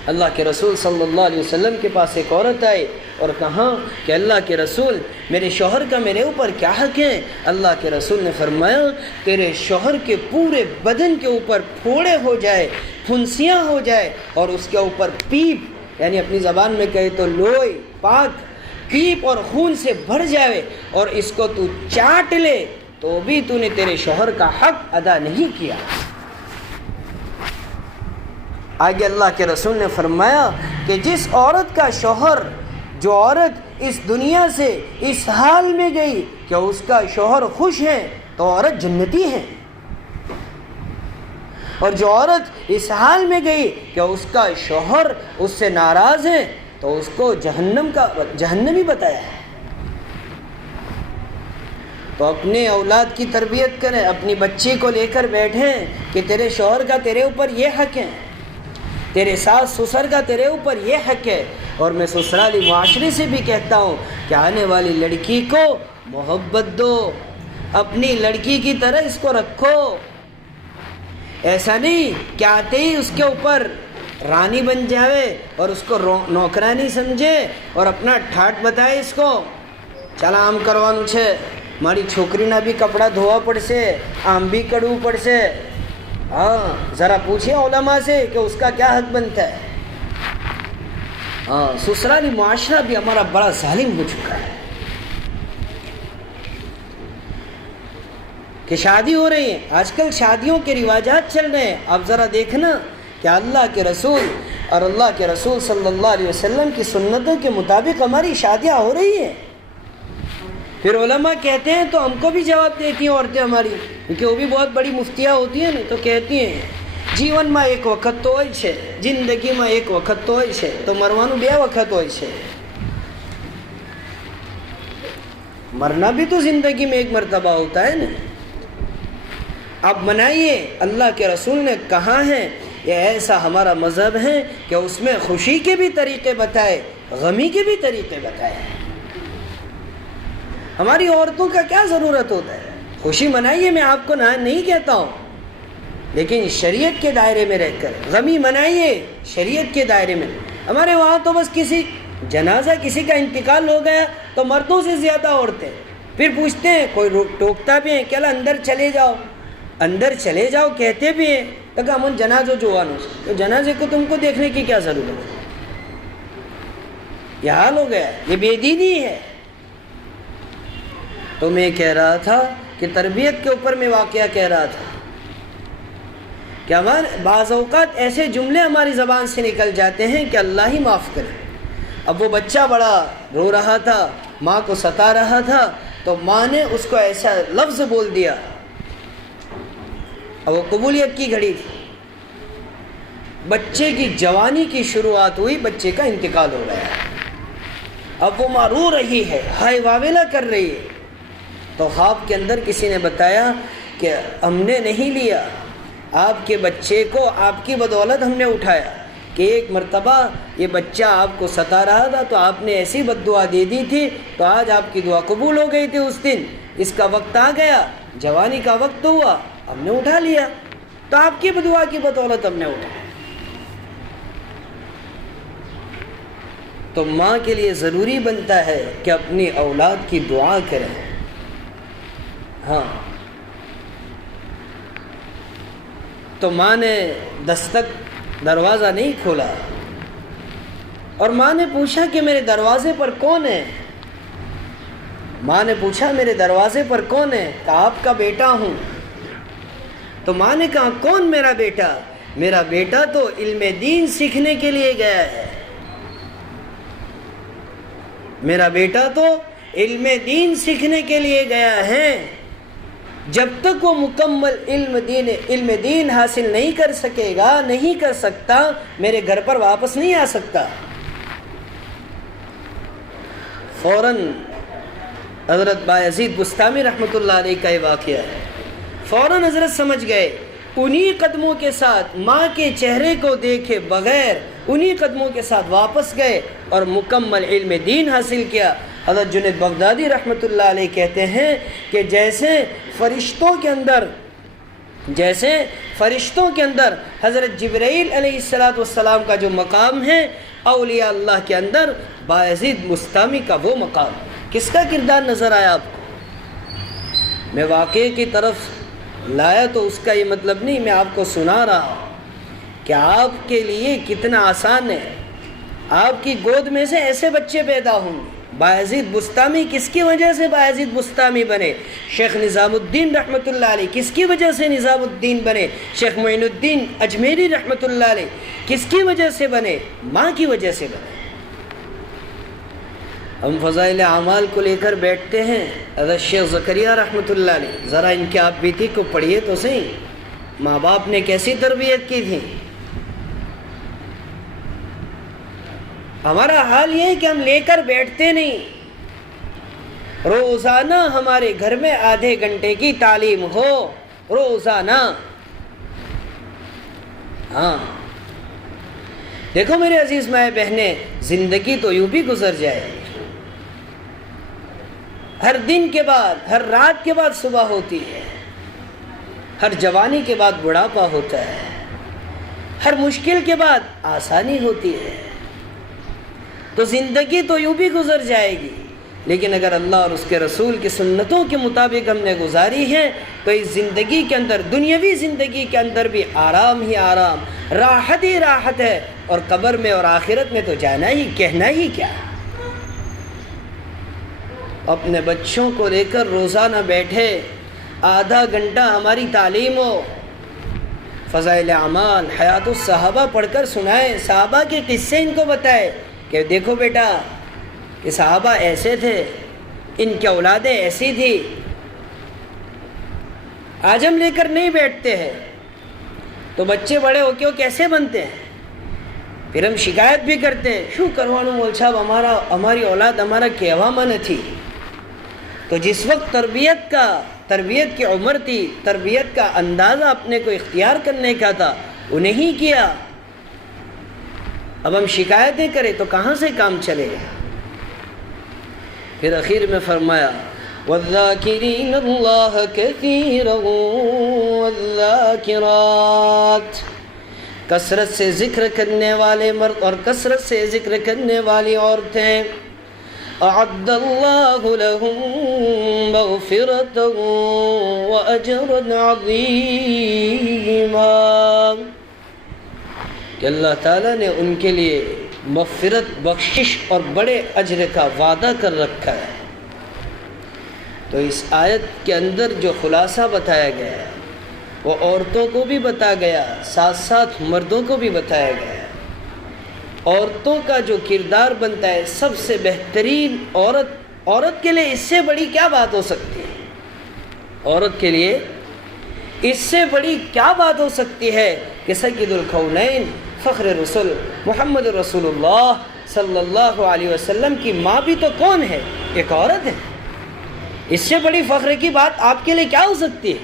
اللہ کے رسول صلی اللہ علیہ وسلم کے پاس ایک عورت آئی اور کہا کہ اللہ کے رسول میرے شوہر کا میرے اوپر کیا حق ہے؟ اللہ کے رسول نے فرمایا تیرے شوہر کے پورے بدن کے اوپر پھوڑے ہو جائے، پھنسیاں ہو جائے اور اس کے اوپر پیپ، یعنی اپنی زبان میں کہے تو لوئی، پاک، پیپ اور خون سے بھر جائے اور اس کو تو چاٹ لے تو بھی تو نے تیرے شوہر کا حق ادا نہیں کیا۔ آگے اللہ کے رسول نے فرمایا کہ جس عورت کا شوہر، جو عورت اس دنیا سے اس حال میں گئی کہ اس کا شوہر خوش ہے تو عورت جنتی ہے، اور جو عورت اس حال میں گئی کہ اس کا شوہر اس سے ناراض ہے تو اس کو جہنمی بتایا ہے۔ تو اپنے اولاد کی تربیت کریں، اپنی بچی کو لے کر بیٹھیں کہ تیرے شوہر کا تیرے اوپر یہ حق ہے، تیرے ساس سسر کا تیرے اوپر یہ حق ہے۔ اور میں سسرالی معاشرے سے بھی کہتا ہوں کہ آنے والی لڑکی کو محبت دو، اپنی لڑکی کی طرح اس کو رکھو، ایسا نہیں کہ آتے ہی اس کے اوپر رانی بن جاوے اور اس کو نوکرانی سمجھے اور اپنا ٹھاٹ بتائے اس کو، چلا آم کروانا چھے، ماری چھوکری نہ بھی کپڑا دھوا پڑ سے، آم بھی کڑو پڑ سے۔ ذرا پوچھیں علماء سے کہ اس کا کیا حق بنتا ہے۔ سسرالی معاشرہ بھی ہمارا بڑا ظالم ہو چکا ہے کہ شادی ہو رہی ہے. آج کل شادیوں کے رواجات چل رہے ہیں. آپ ذرا دیکھنا کہ اللہ کے رسول اور اللہ کے رسول صلی اللہ علیہ وسلم کی سنتوں کے مطابق ہماری شادیاں ہو رہی ہیں. پھر علماء کہتے ہیں تو ہم کو بھی جواب دیتی ہیں عورتیں ہماری، کیونکہ وہ بھی بہت بڑی مفتیاں ہوتی ہیں نا، تو کہتی ہیں جیون میں ایک وقت تو ہوئی ہے، زندگی میں ایک وقت تو ہوئی ہے، تو مروانو بے وقت ہوئی ہے. مرنا بھی تو زندگی میں ایک مرتبہ ہوتا ہے نا. اب منائیے، اللہ کے رسول نے کہا ہے، یہ ایسا ہمارا مذہب ہے کہ اس میں خوشی کے بھی طریقے بتائے، غمی کے بھی طریقے بتائے. ہماری عورتوں کا کیا ضرورت ہوتا ہے؟ خوشی منائیے، میں آپ کو نہیں کہتا ہوں، لیکن شریعت کے دائرے میں رہ کر. غمی منائیے شریعت کے دائرے میں. ہمارے وہاں تو بس کسی جنازہ، کسی کا انتقال ہو گیا تو مردوں سے زیادہ عورتیں. پھر پوچھتے ہیں، کوئی ٹوکتا بھی ہے کہ اللہ اندر چلے جاؤ، اندر چلے جاؤ کہتے بھی ہیں، تو کہ ہم جنازہ جو آنو، تو جنازے کو تم کو دیکھنے کی کیا ضرورت ہے؟ یہ حال ہو گیا، یہ بے دینی ہے. تو میں کہہ رہا تھا کہ تربیت کے اوپر میں واقعہ کہہ رہا تھا کہ ہمارے بعض اوقات ایسے جملے ہماری زبان سے نکل جاتے ہیں کہ اللہ ہی معاف کرے. اب وہ بچہ بڑا رو رہا تھا، ماں کو ستا رہا تھا، تو ماں نے اس کو ایسا لفظ بول دیا. اب وہ قبولیت کی گھڑی تھی، بچے کی جوانی کی شروعات ہوئی، بچے کا انتقال ہو گیا. اب وہ ماں رو رہی ہے، ہائے واویلا کر رہی ہے. تو خواب کے اندر کسی نے بتایا کہ ہم نے نہیں لیا، آپ کے بچے کو آپ کی بدولت ہم نے اٹھایا، کہ ایک مرتبہ یہ بچہ آپ کو ستا رہا تھا تو آپ نے ایسی بد دعا دے دی تھی، تو آج آپ کی دعا قبول ہو گئی تھی. اس دن اس کا وقت آ گیا، جوانی کا وقت ہوا، ہم نے اٹھا لیا، تو آپ کی دعا کی بدولت ہم نے اٹھایا. تو ماں کے لیے ضروری بنتا ہے کہ اپنی اولاد کی دعا کریں. ہاں، تو ماں نے دستک دروازہ نہیں کھولا، اور ماں نے پوچھا کہ میرے دروازے پر کون ہے؟ ماں نے پوچھا میرے دروازے پر کون ہے؟ کہا آپ کا بیٹا ہوں. تو ماں نے کہا کون میرا بیٹا؟ میرا بیٹا تو علم دین سیکھنے کے لیے گیا ہے، میرا بیٹا تو علم دین سیکھنے کے لیے گیا ہے. جب تک وہ مکمل علم دین حاصل نہیں کر سکے گا، نہیں کر سکتا، میرے گھر پر واپس نہیں آ سکتا. فوراً حضرت بایزید بستامی رحمۃ اللہ علیہ کا یہ واقعہ ہے. فوراً حضرت سمجھ گئے، انہی قدموں کے ساتھ ماں کے چہرے کو دیکھے بغیر انہی قدموں کے ساتھ واپس گئے اور مکمل علم دین حاصل کیا. حضرت جنید بغدادی رحمۃ اللہ علیہ کہتے ہیں کہ جیسے فرشتوں کے اندر حضرت جبرائیل علیہ السلام کا جو مقام ہے، اولیاء اللہ کے اندر بایزید بستامی کا وہ مقام. کس کا کردار نظر آیا آپ کو؟ میں واقعے کی طرف لایا تو اس کا یہ مطلب نہیں، میں آپ کو سنا رہا ہوں کہ آپ کے لیے کتنا آسان ہے. آپ کی گود میں سے ایسے بچے پیدا ہوں گے. بایزید بستامی کس کی وجہ سے بایزید بستامی بنے؟ شیخ نظام الدین رحمۃ اللہ علیہ کس کی وجہ سے نظام الدین بنے؟ شیخ معین الدین اجمیری رحمۃ اللہ علیہ کس کی وجہ سے بنے؟ ماں کی وجہ سے بنے. ہم فضائل اعمال کو لے کر بیٹھتے ہیں. حضرت شیخ زکریہ رحمۃ اللہ علیہ، ذرا ان کی آپ بیتی کو پڑھیے تو صحیح، ماں باپ نے کیسی تربیت کی تھی. ہمارا حال یہ ہے کہ ہم لے کر بیٹھتے نہیں. روزانہ ہمارے گھر میں آدھے گھنٹے کی تعلیم ہو، روزانہ. ہاں دیکھو میرے عزیز مائیں بہنیں، زندگی تو یوں بھی گزر جائے. ہر دن کے بعد، ہر رات کے بعد صبح ہوتی ہے، ہر جوانی کے بعد بڑھاپا ہوتا ہے، ہر مشکل کے بعد آسانی ہوتی ہے. تو زندگی تو یوں بھی گزر جائے گی، لیکن اگر اللہ اور اس کے رسول کی سنتوں کے مطابق ہم نے گزاری ہے تو اس زندگی کے اندر، دنیاوی زندگی کے اندر بھی آرام ہی آرام، راحت ہی راحت ہے، اور قبر میں اور آخرت میں تو جانا ہی، کہنا ہی کیا. اپنے بچوں کو لے کر روزانہ بیٹھے، آدھا گھنٹہ ہماری تعلیم ہو، فضائل اعمال، حیات الصحابہ پڑھ کر سنائیں، صحابہ کے قصے ان کو بتائے کہ دیکھو بیٹا کہ صحابہ ایسے تھے، ان کی اولادیں ایسی تھی۔ آج ہم لے کر نہیں بیٹھتے ہیں تو بچے بڑے ہو کے وہ کیسے بنتے ہیں؟ پھر ہم شکایت بھی کرتے ہیں، شو کروانو مول صاحب ہماری اولاد ہمارا کہوا من تھی۔ تو جس وقت تربیت کی عمر تھی، تربیت کا اندازہ اپنے کو اختیار کرنے کا تھا، وہ نہیں کیا۔ اب ہم شکایتیں کریں تو کہاں سے کام چلے گا؟ پھر اخیر میں فرمایا وَالذَّاكِرِينَ اللَّهَ كَثِيرًا وَالذَّاكِرَاتِ، کثرت سے ذکر کرنے والے مرد اور کثرت سے ذکر کرنے والی عورتیں، اعد اللہ لہم مغفرۃ واجرا عظیما، کہ اللہ تعالیٰ نے ان کے لیے مغفرت، بخشش اور بڑے اجر کا وعدہ کر رکھا ہے۔ تو اس آیت کے اندر جو خلاصہ بتایا گیا ہے وہ عورتوں کو بھی بتایا گیا، ساتھ ساتھ مردوں کو بھی بتایا گیا ہے۔ عورتوں کا جو کردار بنتا ہے، سب سے بہترین عورت کے لیے اس سے بڑی کیا بات ہو سکتی ہے؟ عورت کے لیے اس سے بڑی کیا بات ہو سکتی ہے کہ سید الکونین فخر رسول محمد رسول اللہ صلی اللہ علیہ وسلم کی ماں بھی تو کون ہے؟ ایک عورت ہے۔ اس سے بڑی فخر کی بات آپ کے لیے کیا ہو سکتی ہے؟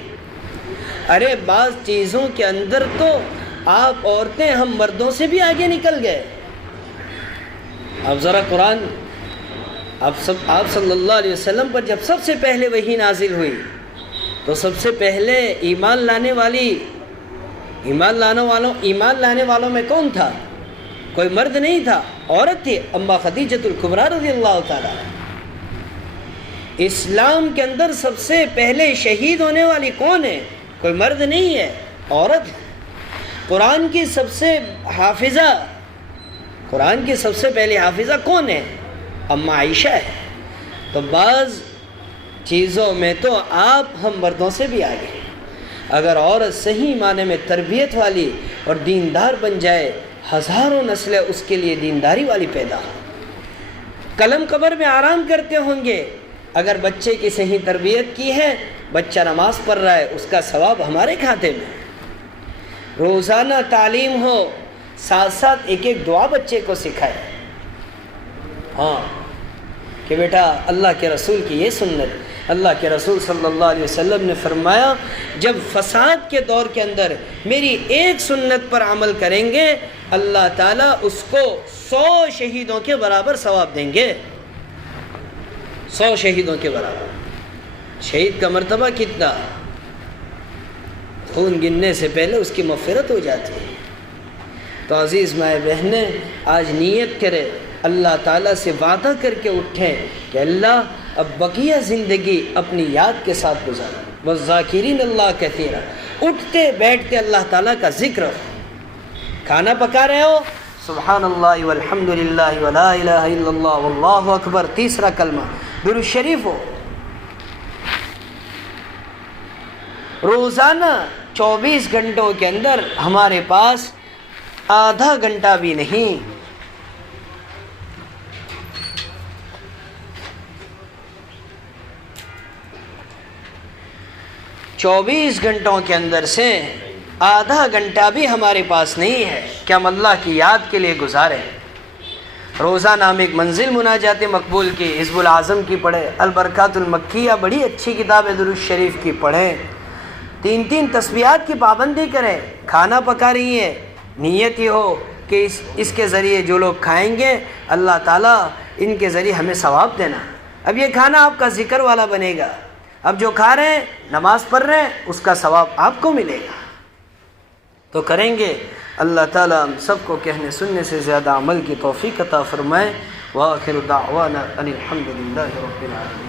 ارے بعض چیزوں کے اندر تو آپ عورتیں ہم مردوں سے بھی آگے نکل گئے۔ اب ذرا قرآن، آپ صلی اللہ علیہ وسلم پر جب سب سے پہلے وحی نازل ہوئی تو سب سے پہلے ایمان لانے والوں میں کون تھا؟ کوئی مرد نہیں تھا، عورت تھی، اما خدیجۃ الکبریٰ رضی اللہ تعالیٰ۔ اسلام کے اندر سب سے پہلے شہید ہونے والی کون ہے؟ کوئی مرد نہیں ہے، عورت ہے۔ قرآن کی سب سے پہلی حافظہ کون ہے؟ اما عائشہ ہے۔ تو بعض چیزوں میں تو آپ ہم مردوں سے بھی آگے ہیں۔ اگر عورت صحیح معنی میں تربیت والی اور دیندار بن جائے، ہزاروں نسلیں اس کے لیے دینداری والی پیدا ہو۔ قلم قبر میں آرام کرتے ہوں گے، اگر بچے کی صحیح تربیت کی ہے، بچہ نماز پڑھ رہا ہے، اس کا ثواب ہمارے کھاتے میں۔ روزانہ تعلیم ہو، ساتھ ساتھ ایک دعا بچے کو سکھائے، ہاں کہ بیٹا اللہ کے رسول کی یہ سنت، اللہ کے رسول صلی اللہ علیہ وسلم نے فرمایا جب فساد کے دور کے اندر میری ایک سنت پر عمل کریں گے، اللہ تعالیٰ اس کو 100 شہیدوں کے برابر ثواب دیں گے۔ 100 شہیدوں کے برابر۔ شہید کا مرتبہ کتنا؟ خون گننے سے پہلے اس کی مغفرت ہو جاتی ہے۔ تو عزیز مائیں بہنیں، آج نیت کرے، اللہ تعالیٰ سے وعدہ کر کے اٹھیں کہ اللہ اب بقیہ زندگی اپنی یاد کے ساتھ گزارا، والذاکرین اللہ کثیرا، اٹھتے بیٹھتے اللہ تعالیٰ کا ذکر ہو۔ کھانا پکا رہے ہو، سبحان اللہ والحمد للہ ولا الہ الا اللہ واللہ اکبر، تیسرا کلمہ درود شریف ہو۔ روزانہ 24 گھنٹوں کے اندر ہمارے پاس آدھا گھنٹہ بھی نہیں، 24 گھنٹوں کے اندر سے آدھا گھنٹہ بھی ہمارے پاس نہیں ہے کہ ہم اللہ کی یاد کے لیے گزاریں۔ روزانہ ہم ایک منزل مناجات مقبول کی، حزب العظم کی پڑھیں، البرکات المکیہ بڑی اچھی کتاب ہے، درود شریف کی پڑھیں، 3 تسبیحات کی پابندی کریں۔ کھانا پکا رہی ہیں، نیت یہ ہو کہ اس کے ذریعے جو لوگ کھائیں گے اللہ تعالیٰ ان کے ذریعے ہمیں ثواب دینا۔ اب یہ کھانا آپ کا ذکر والا بنے گا، اب جو کھا رہے ہیں، نماز پڑھ رہے ہیں، اس کا ثواب آپ کو ملے گا۔ تو کریں گے، اللہ تعالیٰ ہم سب کو کہنے سننے سے زیادہ عمل کی توفیق عطا فرمائے۔ وآخر دعوانا ان الحمد للہ رب العالمین۔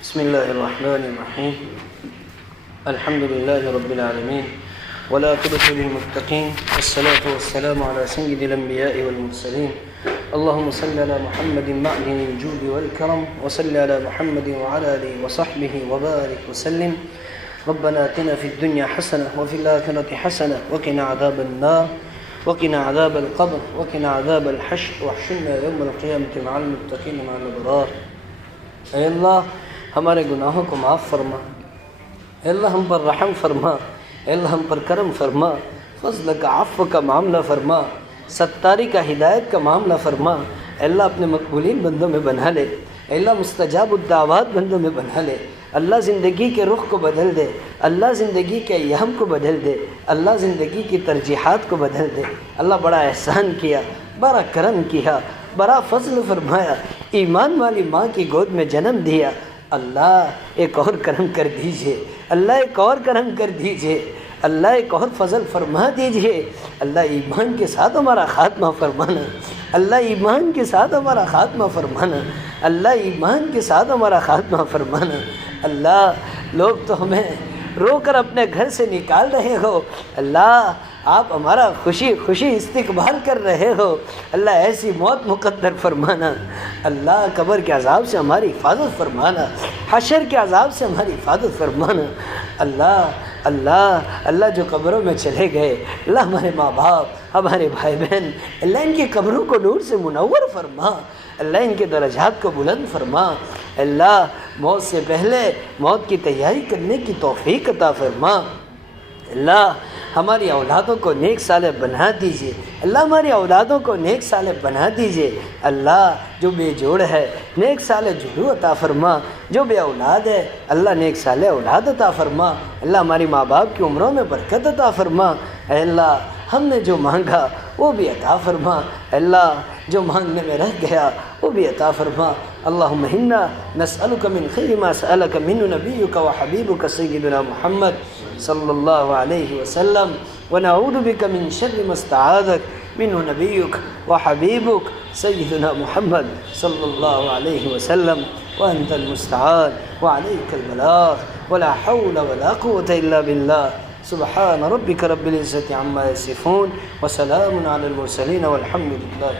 بسم اللہ الرحمن الرحیم، الحمد للہ رب العالمین، والعاقبة للمتقين والصلاة والسلام على سيد الأنبياء والمرسلين اللهم صل على محمد معدن الجود والكرم وصل على محمد وعلى آله وصحبه وبارك وسلم ربنا آتنا في الدنيا حسنة وفي الآخرة حسنة وقنا عذاب النار وقنا عذاب القبر وقنا عذاب الحشر واحشرنا يوم القيامة مع المتقين مع الأبرار۔ اے اللہ ہمارے گناہوں کو معاف فرما، اے اللہ ہم پر رحم فرما، اے اللہ ہم پر کرم فرما، فضل کا عفو کا معاملہ فرما، ستاری کا ہدایت کا معاملہ فرما۔ اے اللہ اپنے مقبولین بندوں میں بنا لے، اے اللہ مستجاب الدعوات بندوں میں بنا لے۔ اللہ زندگی کے رخ کو بدل دے، اللہ زندگی کے ایام کو بدل دے، اللہ زندگی کی ترجیحات کو بدل دے۔ اللہ بڑا احسان کیا، بڑا کرم کیا، بڑا فضل فرمایا، ایمان والی ماں کی گود میں جنم دیا۔ اللہ ایک اور کرم کر دیجئے، اللہ ایک اور کرم کر دیجئے، اللہ ایک اور فضل فرما دیجئے۔ اللہ ایمان کے ساتھ ہمارا خاتمہ فرمانا، اللہ ایمان کے ساتھ ہمارا خاتمہ فرمانا، اللہ ایمان کے ساتھ ہمارا خاتمہ فرمانا۔ اللہ لوگ تو ہمیں رو کر اپنے گھر سے نکال رہے ہو، اللہ آپ ہمارا خوشی خوشی استقبال کر رہے ہو۔ اللہ ایسی موت مقدر فرمانا، اللہ قبر کے عذاب سے ہماری حفاظت فرمانا، حشر کے عذاب سے ہماری حفاظت فرمانا۔ اللہ جو قبروں میں چلے گئے، اللہ ہمارے ماں باپ، ہمارے بھائی بہن، اللہ ان کی قبروں کو نور سے منور فرما، اللہ ان کے درجات کو بلند فرما۔ اللہ موت سے پہلے موت کی تیاری کرنے کی توفیق عطا فرما۔ اللہ ہماری اولادوں کو نیک صالح بنا دیجئے، اللہ ہماری اولادوں کو نیک صالح بنا دیجئے۔ اللہ جو بے جوڑ ہے نیک صالح جوڑو عطا فرما، جو بے اولاد ہے اللہ نیک صالح اولاد عطا فرما۔ اللہ ہماری ماں باپ کی عمروں میں برکت عطا فرما۔ اے اللہ ہم نے جو مانگا وہ بھی عطا فرما، اللہ جو مانگنے میں رہ گیا وہ بھی عطا فرما۔ اللہم انا نسألک من خیر ما سألک منہ نبیک و حبیبک سیدنا محمد صلی اللہ علیہ وسلم ونعوذ بک من شر ما استعاذک منہ نبیک و حبیبک سیدنا محمد صلی اللہ علیہ وسلم وانت المستعان وعلیک البلاغ ولا حول ولا قوة الا باللہ۔ سبحان ربک رب العزة عما یصفون وسلام علی المرسلین والحمد للہ۔